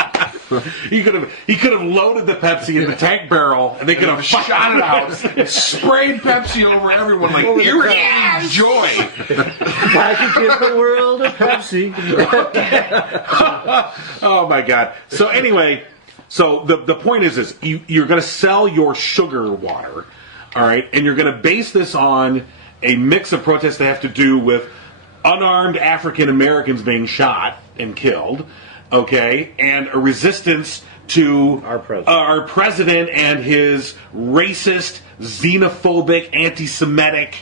He could have loaded the Pepsi in the tank barrel, and they could have Shot it out, and sprayed Pepsi over everyone like irradiating joy. I could give the world a Pepsi. Oh my God! So anyway, the point is you're going to sell your sugar water, all right, and you're going to base this on a mix of protests that have to do with unarmed African Americans being shot and killed, okay, and a resistance to our president and his racist, xenophobic, anti-Semitic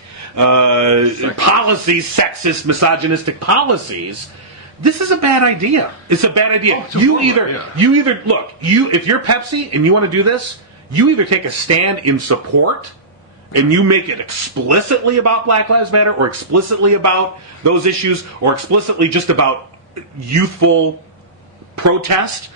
policies, sexist, misogynistic policies. This is a bad idea. It's a bad idea. If you're Pepsi and you want to do this, you either take a stand in support and you make it explicitly about Black Lives Matter or explicitly about those issues or explicitly just about youthful protest,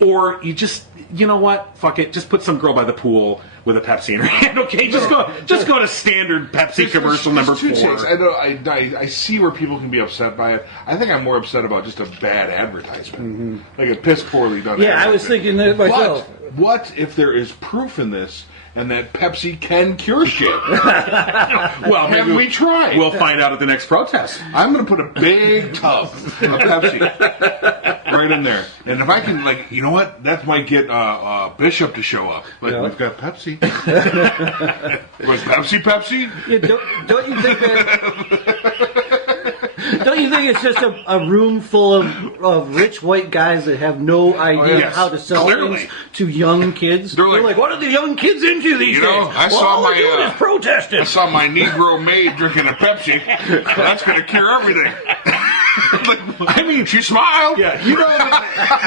or you just, you know what, fuck it, just put some girl by the pool with a Pepsi in her hand, okay? Just go to standard Pepsi commercial number 4. I see where people can be upset by it. I think I'm more upset about just a bad advertisement, like a piss poorly done. Yeah, I was thinking that myself. But what if there is proof in this and that Pepsi can cure shit? Well, Have we tried? We'll find out at the next protest. I'm going to put a big tub of Pepsi right right in there. And if I can, like, you know what? That might get Bishop to show up. Like, Yeah. we've got Pepsi. Was Pepsi? Yeah, don't you think that? Don't you think it's just a room full of rich white guys that have no idea yes. how to sell Clearly. things to young kids? They're like, what are the young kids into these You know, days? I well, saw all my, they're doing is protesting. I saw my Negro maid drinking a Pepsi. That's going to cure everything. I mean, she smiled. Yeah, you know,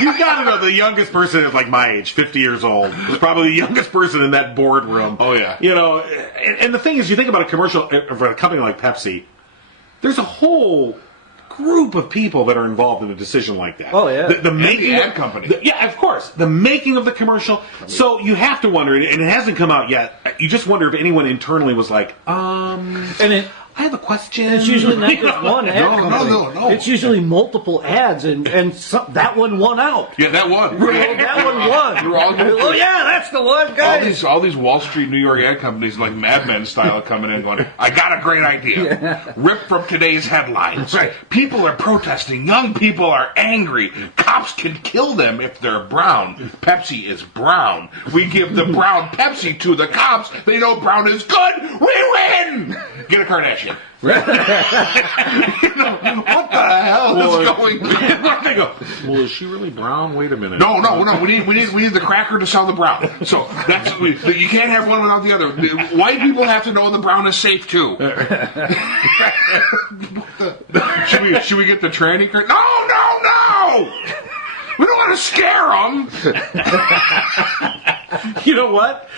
you got to know the youngest person is like my age, 50 years old. Is probably the youngest person in that boardroom. Oh, yeah. You know, and the thing is, you think about a commercial for a company like Pepsi. There's a whole group of people that are involved in a decision like that. Oh, yeah. The making ad company. Yeah, of course. The making of the commercial. So you have to wonder, and it hasn't come out yet. You just wonder if anyone internally was like, And I have a question. it's usually not just one ad No, company. no. It's usually multiple ads, and that one won out. Yeah, that one. That one won. They're all good. Oh yeah, that's the one, guys. All these Wall Street, New York ad companies, like Mad Men style, coming in going, I got a great idea. Ripped from today's headlines. Right. People are protesting. Young people are angry. Cops can kill them if they're brown. Pepsi is brown. We give the brown Pepsi to the cops. They know brown is good. We win. Get a Kardashian. You know, what the hell is going on? They go, well, is she really brown? Wait a minute. No. We need the cracker to sell the brown. So you can't have one without the other. White people have to know the brown is safe too. Should we get the tranny card? No! We don't want to scare them. You know what?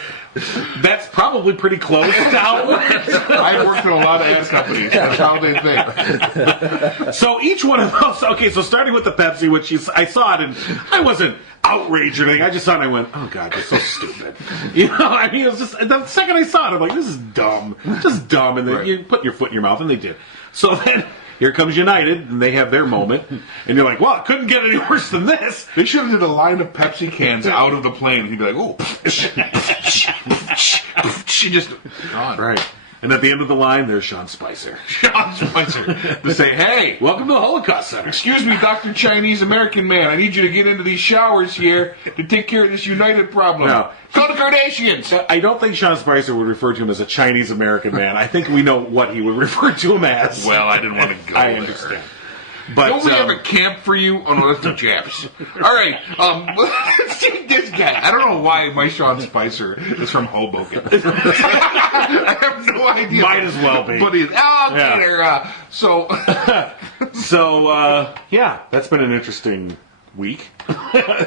That's probably pretty close to how it works. I've worked in a lot of ad companies. That's how they think. So each one of those, okay, so starting with the Pepsi, which I saw it and I wasn't outraged or anything. I just saw it and I went, oh God, you're so stupid. You know, I mean, it was just, the second I saw it, I'm like, this is dumb. Just dumb. And then Right. you put your foot in your mouth, and they did. So then here comes United, and they have their moment. And you're like, well, it couldn't get any worse than this. They should have did a line of Pepsi cans out of the plane. And he'd be like, oh. She just gone. Right. And at the end of the line, there's Sean Spicer. Sean Spicer to say, hey, Welcome to the Holocaust Center. excuse me, Dr. Chinese American man. I need you to get into these showers here to take care of this United problem. No. Go to Kardashians. I don't think Sean Spicer would refer to him as a Chinese American man. I think we know what he would refer to him as. Well, I didn't want to go I there. understand. But Don't we have a camp for you? Oh, no, that's the Japs. All right, let's take this guy. I don't know why my Sean Spicer is from Hoboken. I have no idea. Might as well be. But he's out Yeah. there. So, yeah, that's been an interesting week.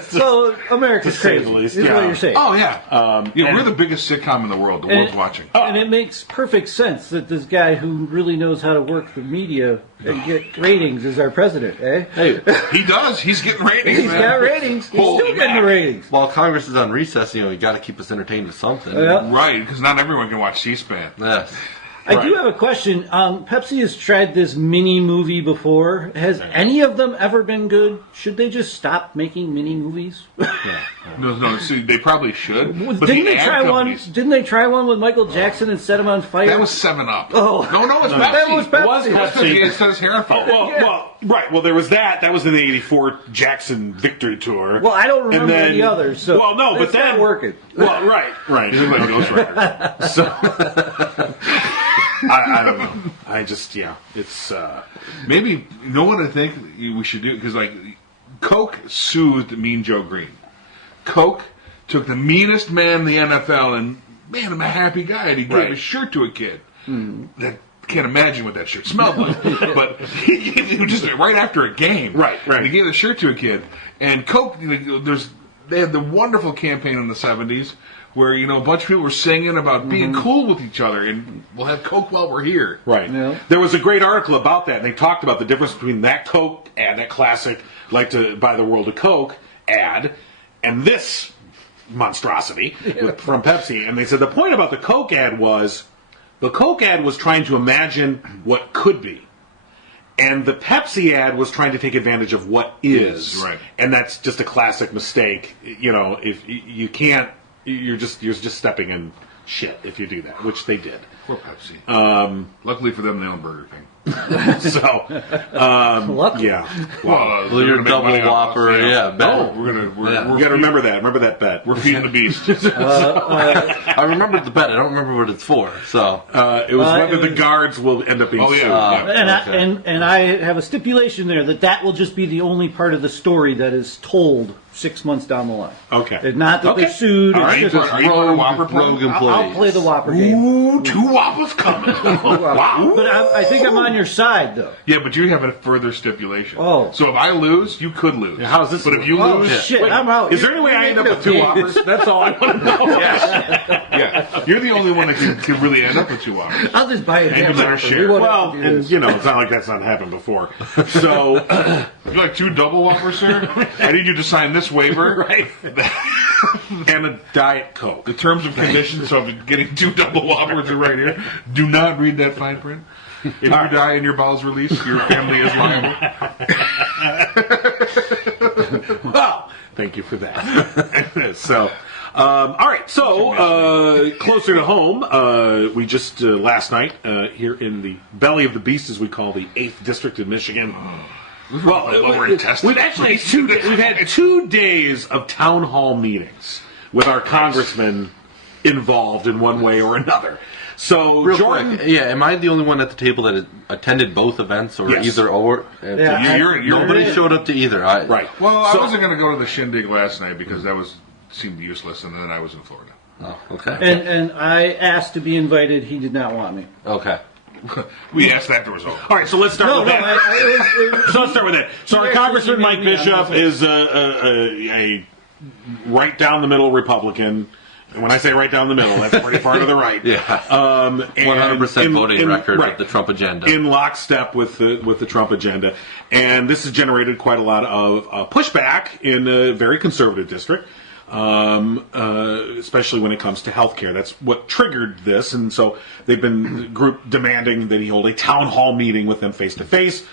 So America's To say crazy. the least, is yeah. what you're saying. Oh, yeah. and- we're the biggest sitcom in the world. The world's watching. And it makes perfect sense that this guy who really knows how to work the media and get ratings is our president, eh? Hey, He does. He's getting ratings, He's man. got ratings. He's Holy still getting the mac. ratings. while Congress is on recess, you got to keep us entertained with something. Yeah. Right, because not everyone can watch C-SPAN. Yes. I do have a question. Pepsi has tried this mini movie before. Has any of them ever been good? Should they just stop making mini movies? No, see, they probably should. But Didn't the they ad try one? companies- Didn't they try one with Michael Jackson and set him on fire? That was 7-Up. Oh. No, it's Pepsi. That was Pepsi. It was Pepsi. It says hair on fire. Well, there was that. That was in the '84 Jackson Victory Tour. Well, I don't remember And then- any others. So well, no, but it's not then working. Well, right. He looked like Ghost Rider. So I don't know. I just it's Maybe, you know what I think we should do? Because, like, Coke soothed Mean Joe Green. Coke took the meanest man in the NFL and, man, I'm a happy guy, and he gave Right. a shirt to a kid. That can't imagine what that shirt smelled like. But he was just right after a game. Right. And he gave the shirt to a kid. And Coke, they had the wonderful campaign in the 70s where, a bunch of people were singing about being cool with each other, and we'll have Coke while we're here. right. Yeah. There was a great article about that, and they talked about the difference between that Coke ad, that classic "like to buy the world of Coke" ad, and this monstrosity from Pepsi. And they said the point about the Coke ad was trying to imagine what could be. And the Pepsi ad was trying to take advantage of what is. Right. And that's just a classic mistake. If you can't, you're just stepping in shit if you do that, which they did. Poor Pepsi. Luckily for them, they own Burger King. So, Luckily. yeah. Well, Well, you're a Double Whopper, yeah. No, we're You got to remember that. Remember that bet. We're feeding the beast. I remember the bet. I don't remember what it's for. So It was whether it the was- guards will end up being Oh, sued. yeah. And I have a stipulation there that will just be the only part of the story that is told 6 months down the line. Okay. It's not that Okay. they're sued. All It's right, just, are you part of Whopper rogue Plan? employees. I'll play the Whopper game. Ooh, 2 Whoppers coming. Wow. But I think I'm on your side, though. Yeah, but you have a further stipulation. Oh. So if I lose, you could lose. Yeah, how's this But if work? you Oh, lose, shit, I'm out. Is there any way I end up with 2 Whoppers? That's all I want to know. yeah, you're the only one that can really end up with 2 Whoppers. I'll just buy a And you damn better Whopper. share. We won't Well, have to do and this. you know, it's not like that's not happened before. So, Would you like 2 Double Whoppers, sir? I need you to sign this waiver. right. And a Diet Coke. The terms and conditions of getting 2 Double Whoppers are right here. Do not read that fine print. If you die and your bowels released, your family is liable. Well, thank you for that. So, all right. So, closer to home, we just last night here in the belly of the beast, as we call the 8th District of Michigan. Well, The lower intestine. we've actually we've had 2 days of town hall meetings with our congressmen involved in one way or another. So, real Jordan, quick, yeah. Am I the only one at the table that attended both events, or Yes. either or? Yeah, Nobody showed up to either. right? Well, I So- wasn't going to go to the shindig last night because that seemed useless, and then I was in Florida. Oh, okay. And I asked to be invited. He did not want me. Okay. We asked after it was over. All right, so let's start with that. So let's start with that. So our Yeah, Congressman you Mike made me Bishop on is a right down the middle Republican. And when I say right down the middle, that's pretty far to the right. Yeah. And 100% voting record right, with the Trump agenda. in lockstep with the Trump agenda, and this has generated quite a lot of pushback in a very conservative district. Especially when it comes to healthcare. That's what triggered this, and so they've been the group demanding that he hold a town hall meeting with them face to face.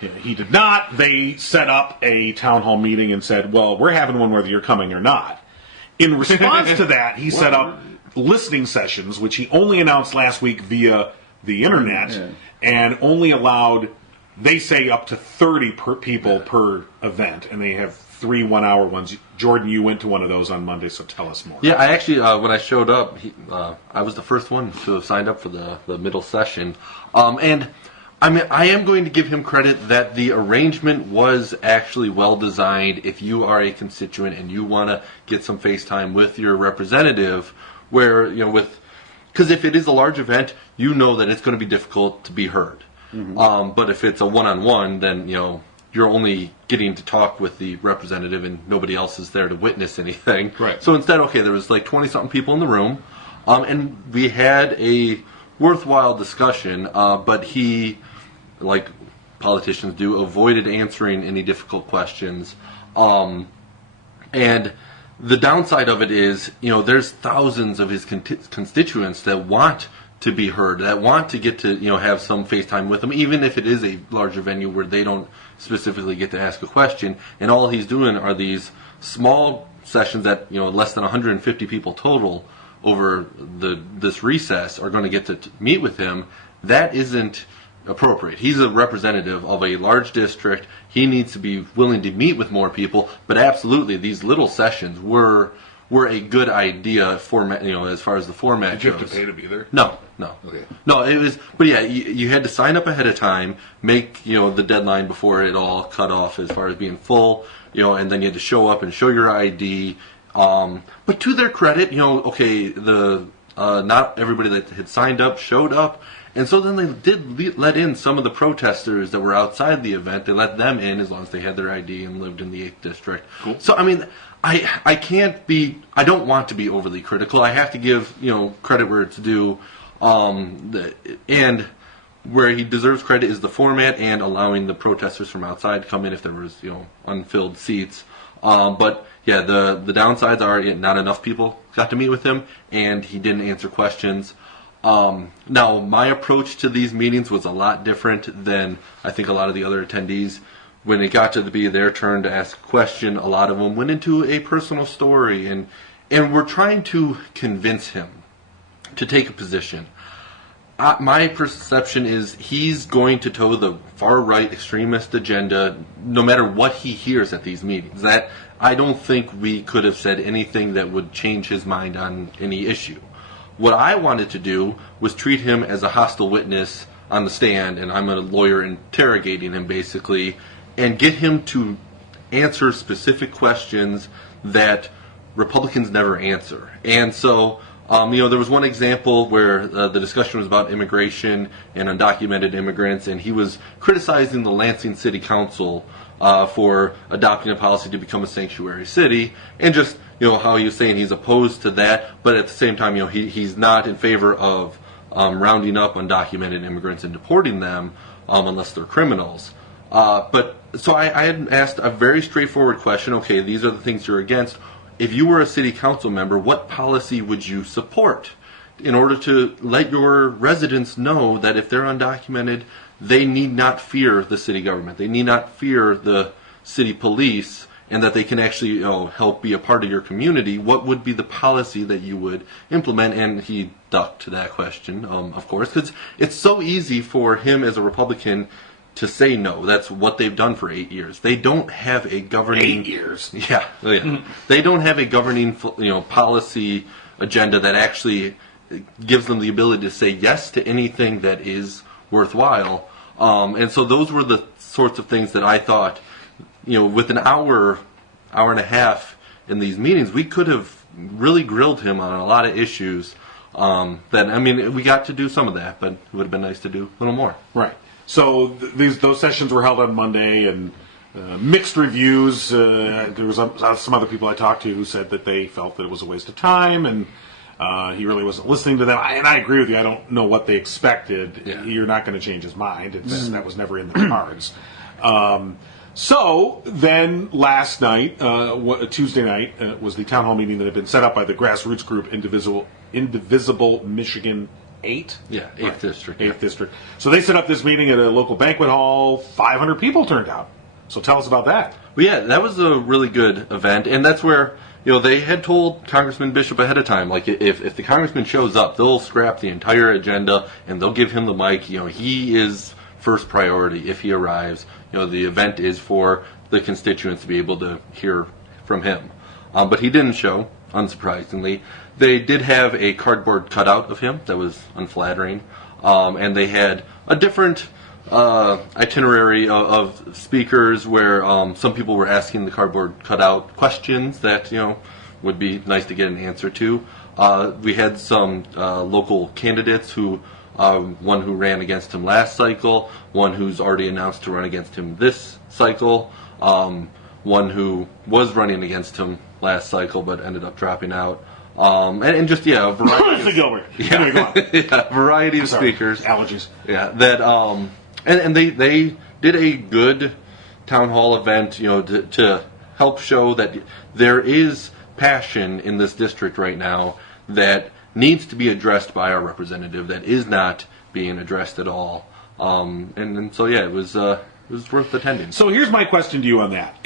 He did not. They set up a town hall meeting and said, "Well, we're having one whether you're coming or not." In response to that, he set up listening sessions, which he only announced last week via the internet, and only allowed, they say, up to 30 people per event, and they have 3 one-hour ones. Jordan, you went to one of those on Monday, so tell us more. Yeah, I actually, when I showed up, I was the first one to have signed up for the middle session. And I mean, I am going to give him credit that the arrangement was actually well designed. If you are a constituent and you want to get some FaceTime with your representative, where, you know, because if it is a large event, you know that it's going to be difficult to be heard. But if it's a one-on-one, then, you know, you're only getting to talk with the representative and nobody else is there to witness anything. Right. So instead, okay, there was like 20-something people in the room, and we had a worthwhile discussion, but he, like politicians do, avoided answering any difficult questions. And the downside of it is, you know, there's thousands of his constituents that want to be heard, that want to get to, you know, have some FaceTime with him, even if it is a larger venue where they don't specifically get to ask a question. And all he's doing are these small sessions that, you know, less than 150 people total over this recess are going to get to meet with him. That isn't appropriate. He's a representative of a large district. He needs to be willing to meet with more people. But absolutely, these little sessions were a good idea format. You know, as far as the format Did you goes. have to pay to be there? No. Okay. No, it was. But yeah, you had to sign up ahead of time, make, you know, the deadline before it all cut off as far as being full. You know, and then you had to show up and show your ID. But to their credit, you know, okay, not everybody that had signed up showed up. And so then they did let in some of the protesters that were outside the event. They let them in as long as they had their ID and lived in the 8th district. Cool. So, I mean, I don't want to be overly critical. I have to give, you know, credit where it's due. And where he deserves credit is the format and allowing the protesters from outside to come in if there was, you know, unfilled seats. But yeah, the downsides are not enough people got to meet with him, and he didn't answer questions. Now, my approach to these meetings was a lot different than I think a lot of the other attendees. When it got to be their turn to ask a question, a lot of them went into a personal story, and we're trying to convince him to take a position. My perception is he's going to toe the far-right extremist agenda no matter what he hears at these meetings. That I don't think we could have said anything that would change his mind on any issue. What I wanted to do was treat him as a hostile witness on the stand, and I'm a lawyer interrogating him basically, and get him to answer specific questions that Republicans never answer. And so, there was one example where the discussion was about immigration and undocumented immigrants, and he was criticizing the Lansing City Council for adopting a policy to become a sanctuary city, and just how he was saying he's opposed to that, but at the same time, he's not in favor of rounding up undocumented immigrants and deporting them unless they're criminals. So I had asked a very straightforward question. Okay, these are the things you're against. If you were a city council member, what policy would you support in order to let your residents know that if they're undocumented, they need not fear the city government, they need not fear the city police, and that they can actually help be a part of your community? What would be the policy that you would implement? And he ducked to that question, of course, because it's so easy for him as a Republican to say no. That's what they've done for 8 years. They don't have a governing 8 years. Yeah. They don't have a governing policy agenda that actually gives them the ability to say yes to anything that is worthwhile. And so those were the sorts of things that I thought, with an hour and a half in these meetings, we could have really grilled him on a lot of issues. We got to do some of that, but it would have been nice to do a little more. Right. So those sessions were held on Monday, and mixed reviews. There was some other people I talked to who said that they felt that it was a waste of time, and he really wasn't listening to them. And I agree with you. I don't know what they expected. Yeah. You're not going to change his mind. That was never in the cards. So then last night, Tuesday night, was the town hall meeting that had been set up by the grassroots group Indivisible Michigan 8? Yeah, 8th District. 8th District. So they set up this meeting at a local banquet hall. 500 people turned out. So tell us about that. Well, yeah, that was a really good event, and that's where they had told Congressman Bishop ahead of time, like if the congressman shows up, they'll scrap the entire agenda and they'll give him the mic. He is first priority if he arrives. The event is for the constituents to be able to hear from him. But he didn't show, unsurprisingly. They did have a cardboard cutout of him that was unflattering, and they had a different itinerary of speakers where some people were asking the cardboard cutout questions that would be nice to get an answer to. We had some local candidates one who ran against him last cycle, one who's already announced to run against him this cycle, one who was running against him last cycle but ended up dropping out. And just a variety. Gilbert. Yeah, Go on. variety of speakers. Allergies. Yeah, that and they did a good town hall event, to help show that there is passion in this district right now that needs to be addressed by our representative that is not being addressed at all. And so it was worth attending. So here's my question to you on that: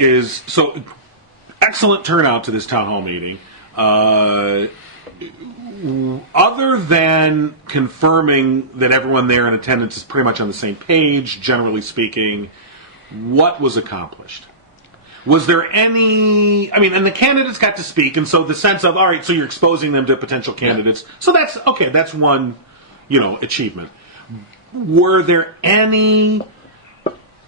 excellent turnout to this town hall meeting. Other than confirming that everyone there in attendance is pretty much on the same page, generally speaking, what was accomplished? Was there any... and the candidates got to speak, and so the sense of, all right, so you're exposing them to potential candidates. Yeah. So that's, okay, that's one, achievement. Were there any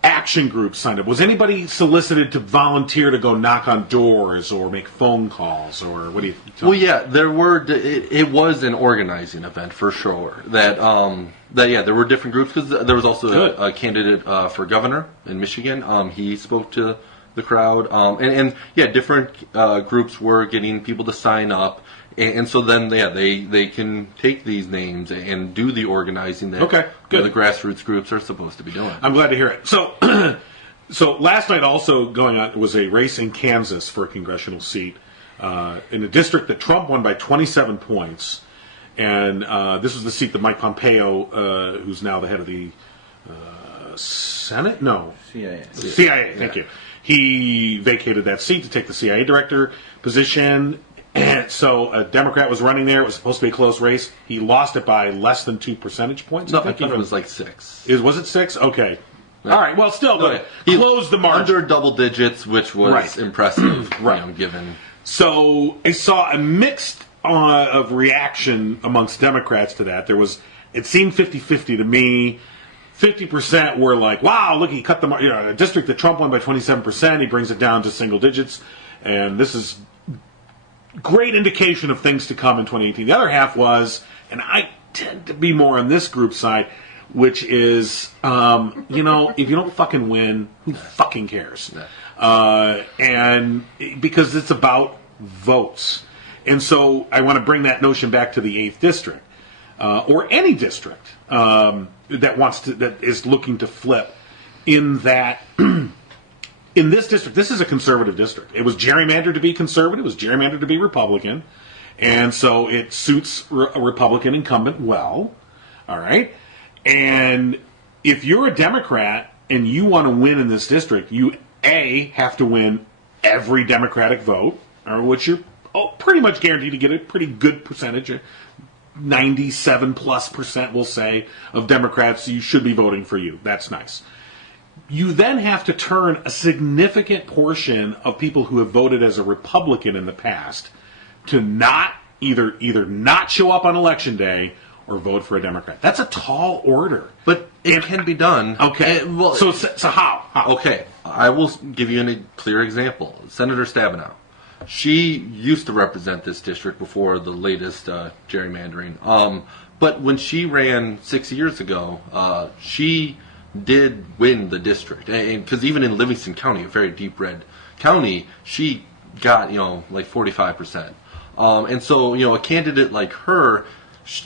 action groups signed up? Was anybody solicited to volunteer to go knock on doors or make phone calls, or what do you... Well, yeah, there were... It was an organizing event, for sure. There were different groups, because there was also a candidate for governor in Michigan. He spoke to the crowd, different groups were getting people to sign up, and so then they can take these names and do the organizing that the grassroots groups are supposed to be doing. I'm glad to hear it. So so last night also going on was a race in Kansas for a congressional seat in a district that Trump won by 27 points, and this was the seat that Mike Pompeo, who's now the head of the Senate, CIA, thank you. He vacated that seat to take the CIA director position, and And so a Democrat was running there. It was supposed to be a close race. He lost it by less than 2 percentage points. No, I think it was like 6. Was it 6? Okay. All right. Well, still, but He closed the margin. Under double digits, which was impressive, given. So I saw a mixed of reaction amongst Democrats to that. It seemed 50-50 to me. 50% were like, wow, look, he cut a district that Trump won by 27%. He brings it down to single digits. And this is great indication of things to come in 2018. The other half was, and I tend to be more on this group side, which is, if you don't fucking win, who fucking cares? And because it's about votes. And so I want to bring that notion back to the 8th district, or any district that is looking to flip. In that, in this district, this is a conservative district. It was gerrymandered to be conservative. It was gerrymandered to be Republican, and so it suits a Republican incumbent well. All right. And if you're a Democrat and you want to win in this district, you have to win every Democratic vote, or which you're pretty much guaranteed to get a pretty good percentage. 97+% will say of Democrats you should be voting for you. That's nice. You then have to turn a significant portion of people who have voted as a Republican in the past to not either not show up on Election Day or vote for a Democrat. That's a tall order. But it can be done. Okay. So how? Okay. I will give you a clear example. Senator Stabenow. She used to represent this district before the latest gerrymandering. But when she ran 6 years ago, she did win the district. Because even in Livingston County, a very deep red county, she got, like 45%. And so, a candidate like her,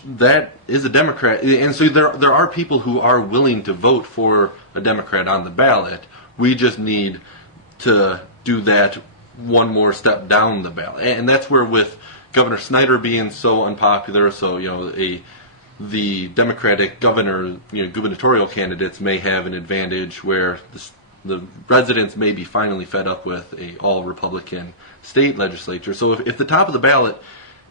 that is a Democrat, and so there are people who are willing to vote for a Democrat on the ballot. We just need to do that one more step down the ballot, and that's where with Governor Snyder being so unpopular, so the Democratic gubernatorial candidates may have an advantage where the residents may be finally fed up with a all Republican state legislature. So if the top of the ballot,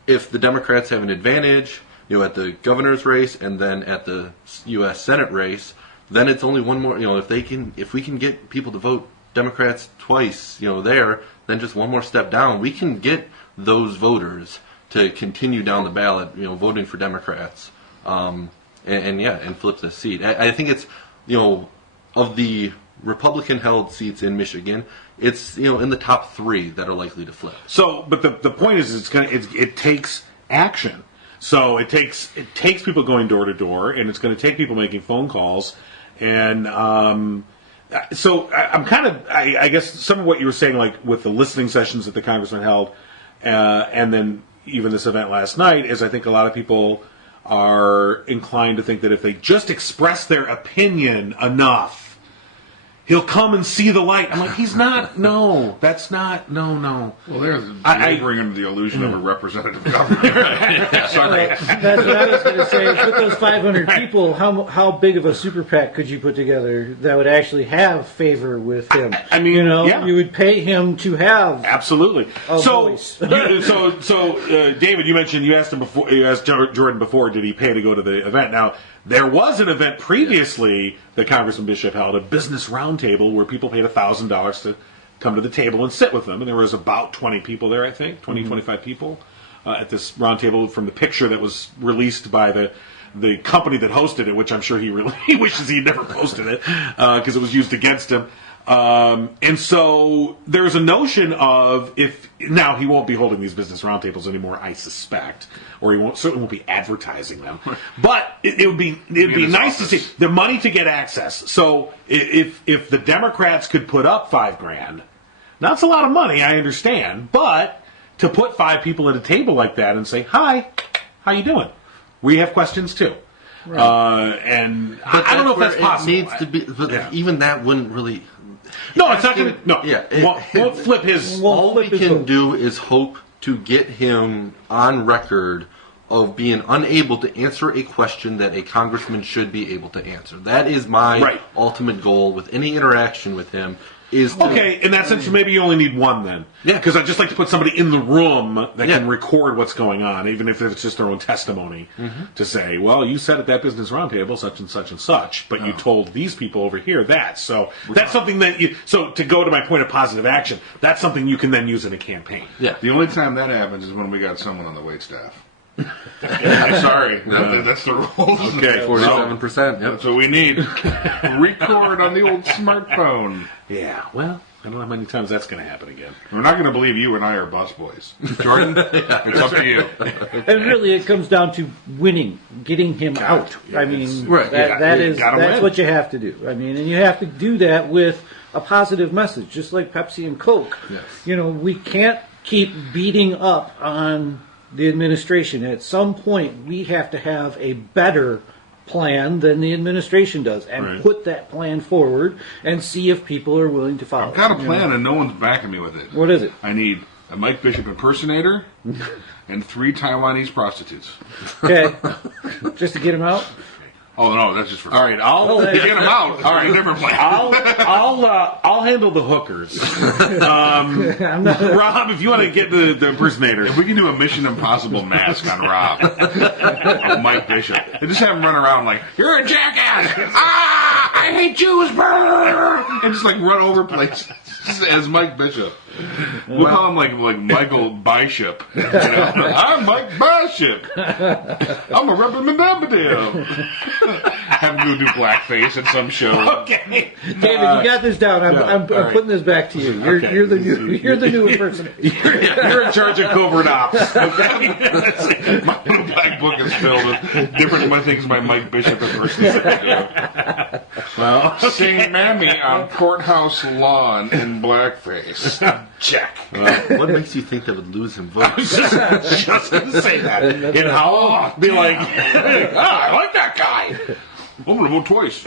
if the Democrats have an advantage, at the governor's race and then at the U.S. Senate race, then it's only one more. If we can get people to vote Democrats twice, there, then just one more step down, we can get those voters to continue down the ballot, voting for Democrats, and flip the seat. I think it's, of the Republican-held seats in Michigan, it's in the top 3 that are likely to flip. So, but the point is, it takes action. So it takes people going door to door, and it's going to take people making phone calls, and so I'm kind of, I guess some of what you were saying, like with the listening sessions that the congressman held, and then even this event last night, is I think a lot of people are inclined to think that if they just express their opinion enough, he'll come and see the light. I'm like, he's not. No, that's not. No. Well, there's bring him the illusion of a representative government. Sorry. That's what I was going to say. With those 500 people, how big of a super PAC could you put together that would actually have favor with him? I mean, you would pay him to have absolutely. a voice. David, you asked him before. You asked Jordan before, did he pay to go to the event? Now, there was an event previously that Congressman Bishop held, a business roundtable, where people paid $1,000 to come to the table and sit with them. And there was about 20 people there, I think, 25 people at this roundtable, from the picture that was released by the company that hosted it, which I'm sure he really wishes he never posted it because it was used against him. And so there's a notion of, now he won't be holding these business roundtables anymore, I suspect, or he certainly won't be advertising them. But it would be nice to see the money to get access. So if the Democrats could put up $5,000, now it's a lot of money, I understand, but to put 5 people at a table like that and say, "Hi, how you doing? We have questions too." Right. And I don't know if that's possible. It needs to be, but even that wouldn't really. No, it's not going to. No, won't flip his. All we can do is hope to get him on record of being unable to answer a question that a congressman should be able to answer. That is my ultimate goal with any interaction with him, is to, Okay, in that sense, maybe you only need one then. Yeah. Because I'd just like to put somebody in the room that can record what's going on, even if it's just their own testimony, to say, well, you said at that business roundtable such and such and such, but you told these people over here that. So that's something that so to go to my point of positive action, that's something you can then use in a campaign. Yeah. The only time that happens is when we got someone on the wait staff. I'm sorry. That's the rules. Okay. 47%. Yep. That's what we need. Record on the old smartphone. Yeah, well, I don't know how many times that's going to happen again. We're not going to believe you and I are busboys. Jordan, it's up to you. And really, it comes down to winning, getting him out. I mean, Right, yeah. that's win. what you have to do. I mean, and you have to do that with a positive message, just like Pepsi and Coke. Yes. You know, we can't keep beating up on the administration. At some point, we have to have a better plan than the administration does, and put that plan forward and see if people are willing to follow. I've got a it, plan and no one's backing me with it. What is it? I need a Mike Bishop impersonator and 3 Taiwanese prostitutes. Okay, just to get him out. Oh no, that's just for All right, I'll get them out. All right, different plan. I'll handle the hookers. Rob, if you want to get the impersonator, If we can do a Mission Impossible mask on Rob, of Mike Bishop, and just have him run around like, "You're a jackass! Ah, I hate Jews!" brr," and just like run over places as Mike Bishop. We'll call him like Michael Bishop. You know? I'm Mike Bishop. I'm a representative. Have him go do blackface at some show. okay. David, you got this down. I'm putting this back to you. You're the new impersonator. You're in charge of covert ops. Okay. My little black book is filled with different things by Mike Bishop impersonators. Well, Sing Mammy on courthouse lawn in blackface. Check. What makes you think that would lose him votes? just going to say that. And how be like, I like that guy. I'm going to vote twice.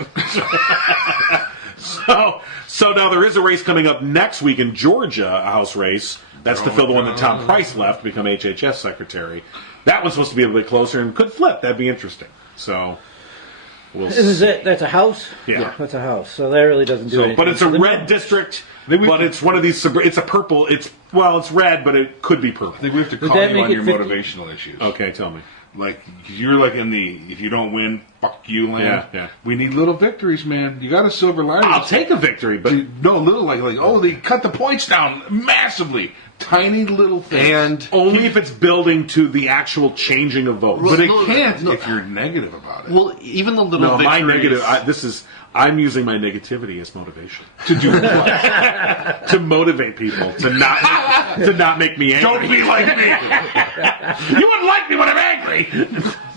So now there is a race coming up next week in Georgia, a House race. That's to fill the one that Tom Price left to become HHS secretary. That one's supposed to be a little bit closer and could flip. That'd be interesting. So we'll see. That's a house? Yeah. That's a house. So that really doesn't do anything. But it's a red district. But it's one of these. It's a purple. It's red, but it could be purple. I think we have to call that you make on it your 50? motivational issues. Okay, tell me. Like, you're like in the, if you don't win, fuck you land. Yeah. We need little victories, man. You got a silver lining. I'll take a victory, but No, little, like, oh, they cut the points down massively. Tiny little things. And only if it's building to the actual changing of votes. But it No, can't no. if you're negative about it. well, even the little No, my victories. negative. I'm using my negativity as motivation To do what? to motivate people to not make me angry. Don't be like me. You wouldn't like me when I'm angry.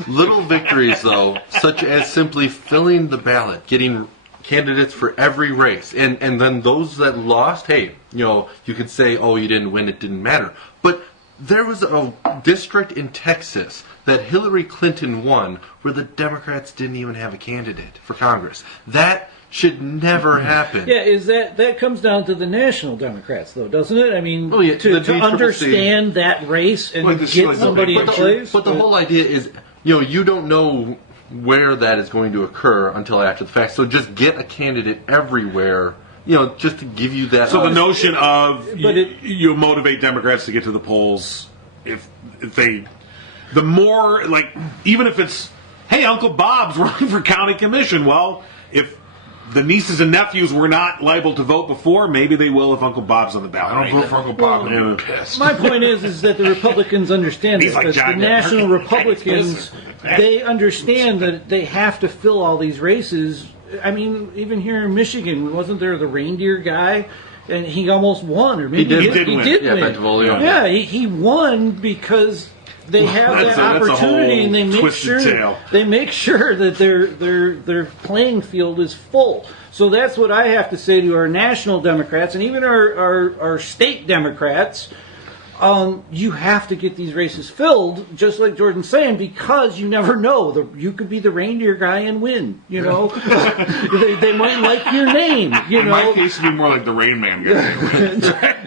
Little victories, though, such as simply filling the ballot, getting candidates for every race, and then those that lost, hey, you could say, oh, you didn't win, it didn't matter. But there was a district in Texas that Hillary Clinton won where the Democrats didn't even have a candidate for Congress. That should never happen. Yeah, that comes down to the national Democrats, though, doesn't it? I mean, Oh, yeah, the to DCCC. understand that race and Like get somebody in place. But the whole idea is, you don't know where that is going to occur until after the fact. So just get a candidate everywhere, just to give you that. So the notion of But you motivate Democrats to get to the polls if they, the more, like, even if it's, hey, Uncle Bob's running for county commission. Well, if the nieces and nephews were not liable to vote before, maybe they will if Uncle Bob's on the ballot. I don't vote for Uncle Bob. I'm pissed. My point is that the Republicans understand He's this. like That John the national Denver. Republicans, they understand that they have to fill all these races. I mean, even here in Michigan, wasn't there the reindeer guy? And he almost won, or maybe He did win. Yeah, win. Benvolio. Yeah, he won because they have that's that a opportunity, whole and they make twisted sure tale. that their playing field is full. So that's what I have to say to our national Democrats and even our state Democrats. You have to get these races filled, just like Jordan's saying, because you never know. You could be the reindeer guy and win. They might like your name. In my case, it'd be more like the Rain Man guy.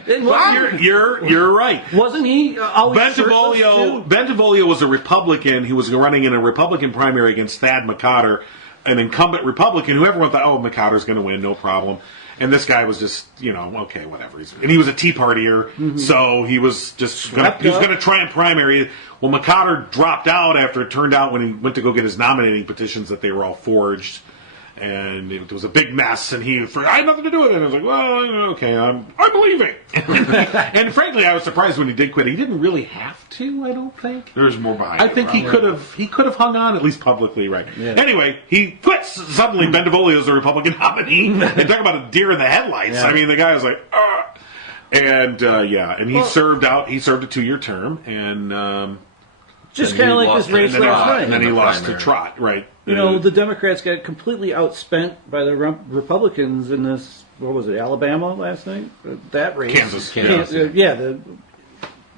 You're right. Wasn't he always shirtless, too? Benvolio was a Republican. He was running in a Republican primary against Thad McCotter. an incumbent Republican who everyone thought, oh, McConnell's going to win, no problem. And this guy was just, okay, whatever. And he was a Tea Partier, so he was just going to try and primary. Well, McConnell dropped out after it turned out when he went to go get his nominating petitions that they were all forged. And it was a big mess, and I had nothing to do with it. And I was like, well, okay, I'm leaving. And frankly, I was surprised when he did quit. He didn't really have to, I don't think. There's more behind it. I think he could have hung on, at least publicly, right? Yeah. Anyway, he quits. Suddenly, Ben DeVolio is the Republican nominee. And talk about a deer in the headlights. Yeah. I mean, the guy was like, ah. And he served a 2-year term, and just kind of like this race last night. And then he lost to Trott, right? The Democrats got completely outspent by the Republicans in this, what was it, Alabama last night? That race. Kansas.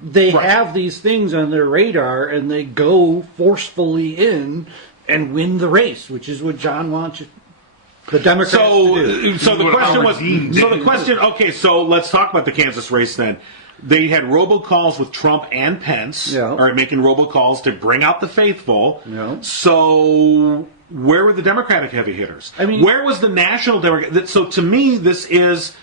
They have these things on their radar, and they go forcefully in and win the race, which is what John wants the Democrats to do. So the question, okay, so let's talk about the Kansas race then. They had robocalls with Trump and Pence, making robocalls to bring out the faithful. Yeah. So where were the Democratic heavy hitters? I mean, where was the national Democrat? So to me, this is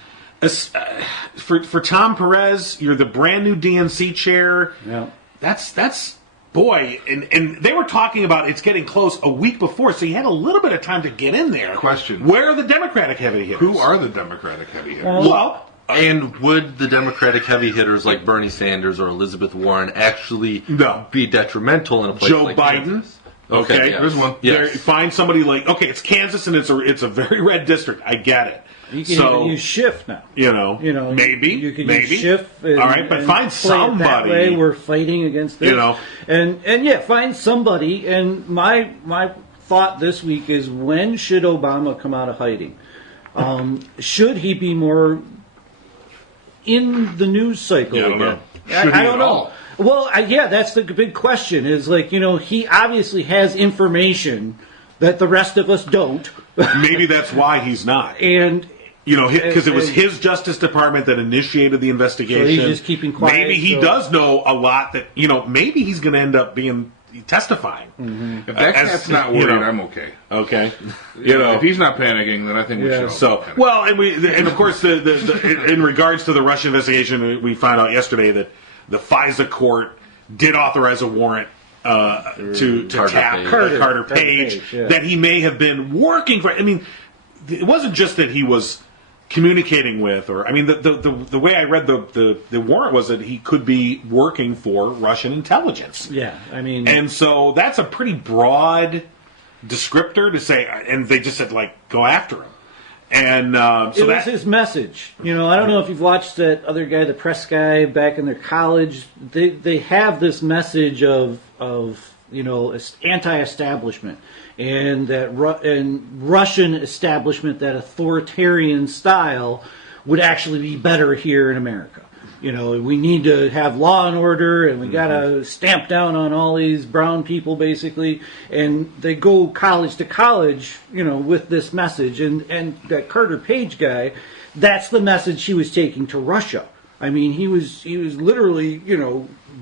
for Tom Perez. You're the brand new DNC chair. Yeah. That's boy, and they were talking about it's getting close a week before, so you had a little bit of time to get in there. Question: where are the Democratic heavy hitters? Who are the Democratic heavy hitters? Well. And would the Democratic heavy hitters like Bernie Sanders or Elizabeth Warren actually be detrimental in a place like Biden? Kansas? Okay, there's one. Yes. Find somebody like it's Kansas and it's a very red district. I get it. You can even use Schiff now. Maybe you can maybe. use Schiff. All right, but find somebody. That way we're fighting against this. And find somebody. And my thought this week is, when should Obama come out of hiding? Should he be more in the news cycle? I don't know. I don't know. Well, that's the big question. Is he obviously has information that the rest of us don't. Maybe that's why he's not. And because it was his Justice Department that initiated the investigation. So he's just keeping quiet. Maybe he does know a lot that maybe he's going to end up testifying. Mm-hmm. If that cat's not worried, I'm okay. Okay, if he's not panicking, then I think we should. So and of course, in regards to the Russia investigation, we found out yesterday that the FISA court did authorize a warrant to tap Carter Page that he may have been working for. I mean, it wasn't just that he was communicating with, or the way I read the warrant was that he could be working for Russian intelligence. Yeah, and so that's a pretty broad descriptor to say, and they just said go after him. And so it was his message. I don't know if you've watched that other guy, the press guy, back in their college. They have this message of anti-establishment and that Russian establishment, that authoritarian style would actually be better here in America. We need to have law and order, and we got to stamp down on all these brown people, basically. And they go college to college, with this message. And that Carter Page guy, that's the message he was taking to Russia. He was literally,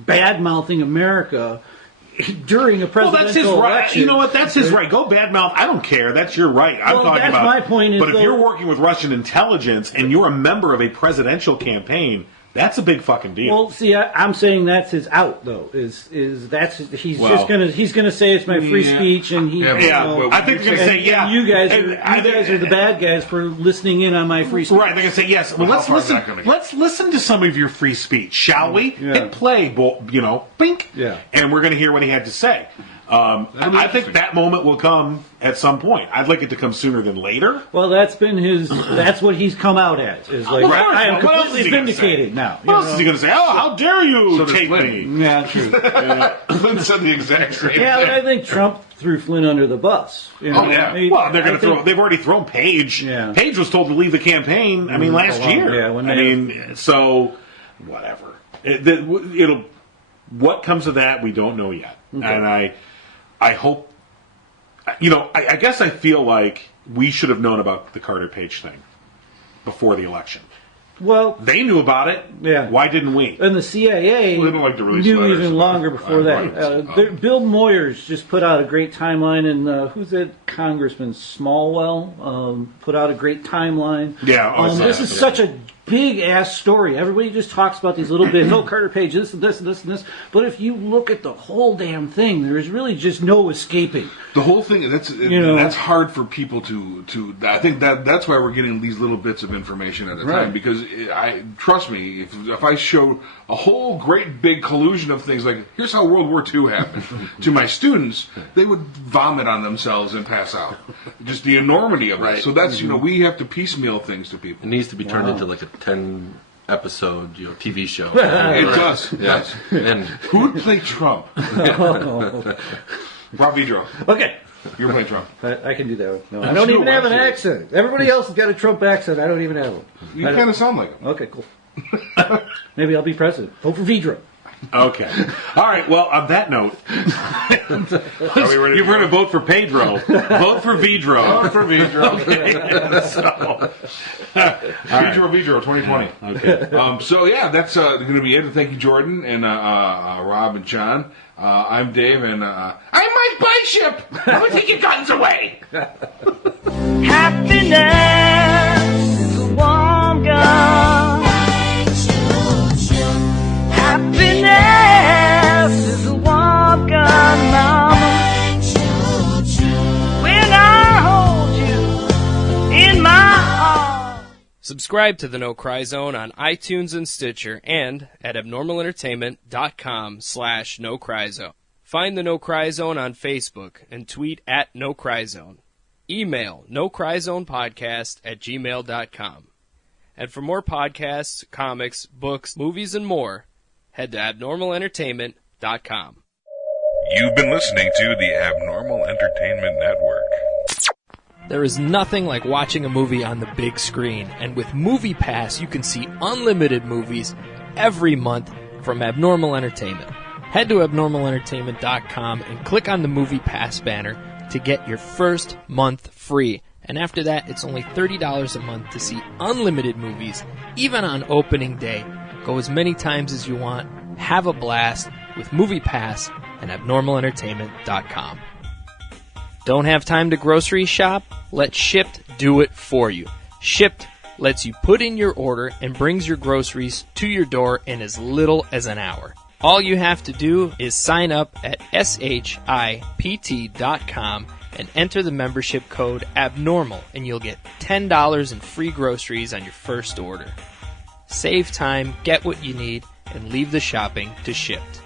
bad-mouthing America during a presidential that's his right. election. You know what? That's his right. Go badmouth. I don't care. That's your right. I'm talking that's about. My point. But if you're working with Russian intelligence and you're a member of a presidential campaign, that's a big fucking deal. Well, see, I'm saying that's his out though. He's just gonna say it's my free speech, and I think they're gonna say You guys are the bad guys for listening in on my free speech. Right? They're gonna say yes. Well, let's listen. Let's listen to some of your free speech, shall we? Hit play, bink. Yeah. And we're gonna hear what he had to say. I think that moment will come at some point. I'd like it to come sooner than later. Well, that's been that's what he's come out as. Is I am completely vindicated now. What else is he going to say? Oh, how dare you take me? Yeah, true. Flynn said the exact same thing. Yeah, but I think Trump threw Flynn under the bus. Well, they're going to throw. They've already thrown Page. Yeah. Page was told to leave the campaign. Last year. Yeah, so whatever. It'll. What comes of that, we don't know yet. Okay. And I hope, I guess I feel like we should have known about the Carter Page thing before the election. Well, They knew about it. Yeah. Why didn't we? and the CIA Well, they don't like to release knew letters even about longer it. before that. Right. Bill Moyers just put out a great timeline, and who's that Congressman Smallwell put out a great timeline. Yeah, I saw this that, is yeah. such a big ass story. Everybody just talks about these little bits. Oh, Carter Page, this and this and this and this. But if you look at the whole damn thing, there's really just no escaping. The whole thing, that's hard for people to. I think that's why we're getting these little bits of information at a Right. time. Because trust me, if I show a whole great big collusion of things like here's how World War II happened to my students, they would vomit on themselves and pass out. Just the enormity of it. So that's we have to piecemeal things to people. It needs to be turned into like a 10-episode TV show. It does. Yeah. And Who would play Trump? Rob Vidro. Okay. You're playing Trump. I can do that one. No, I should don't do even a have an web series. accent. Everybody else has got a Trump accent. I don't even have one. You kind of sound like him. Okay, cool. Maybe I'll be president. Vote for Vidro. Okay. All right. Well, on that note, Are we ready? you've heard a vote for Pedro. Vote for Vidro. Vote for Vidro. So, Vidro 2020. okay. So yeah, that's going to be it. Thank you, Jordan and Rob and John. I'm Dave, and I'm Mike Bishop. I'm gonna take your guns away. Happiness is a warm gun. Happiness is a warm gun, mama. When I hold you in my arms. Subscribe to the No Cry Zone on iTunes and Stitcher and at abnormalentertainment.com/No Cry Zone. Find the No Cry Zone on Facebook and tweet at No Cry Zone. Email nocryzonepodcast@gmail.com. And for more podcasts, comics, books, movies, and more, head to abnormalentertainment.com. You've been listening to the Abnormal Entertainment Network. There is nothing like watching a movie on the big screen, and with MoviePass, you can see unlimited movies every month from Abnormal Entertainment. Head to abnormalentertainment.com and click on the MoviePass banner to get your first month free. And after that, it's only $30 a month to see unlimited movies, even on opening day. Go as many times as you want. Have a blast with MoviePass and abnormalentertainment.com. Don't have time to grocery shop? Let Shipt do it for you. Shipt lets you put in your order and brings your groceries to your door in as little as an hour. All you have to do is sign up at shipt.com and enter the membership code ABNORMAL, and you'll get $10 in free groceries on your first order. Save time, get what you need, and leave the shopping to Shipt.